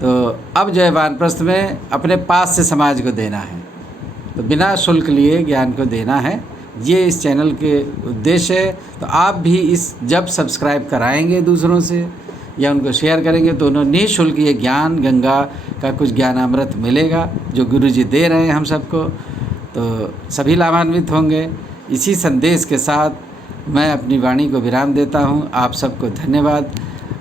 तो अब जो है वानप्रस्थ में अपने पास से समाज को देना है। तो बिना शुल्क लिए ज्ञान को देना है, ये इस चैनल के उद्देश्य है। तो आप भी इस जब सब्सक्राइब कराएंगे दूसरों से या उनको शेयर करेंगे तो उन्हें निःशुल्क ये ज्ञान गंगा का कुछ ज्ञानामृत मिलेगा जो गुरुजी दे रहे हैं हम सबको, तो सभी लाभान्वित होंगे। इसी संदेश के साथ मैं अपनी वाणी को विराम देता हूँ। आप सबको धन्यवाद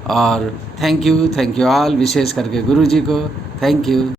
और थैंक यू ऑल, विशेष करके गुरुजी को थैंक यू।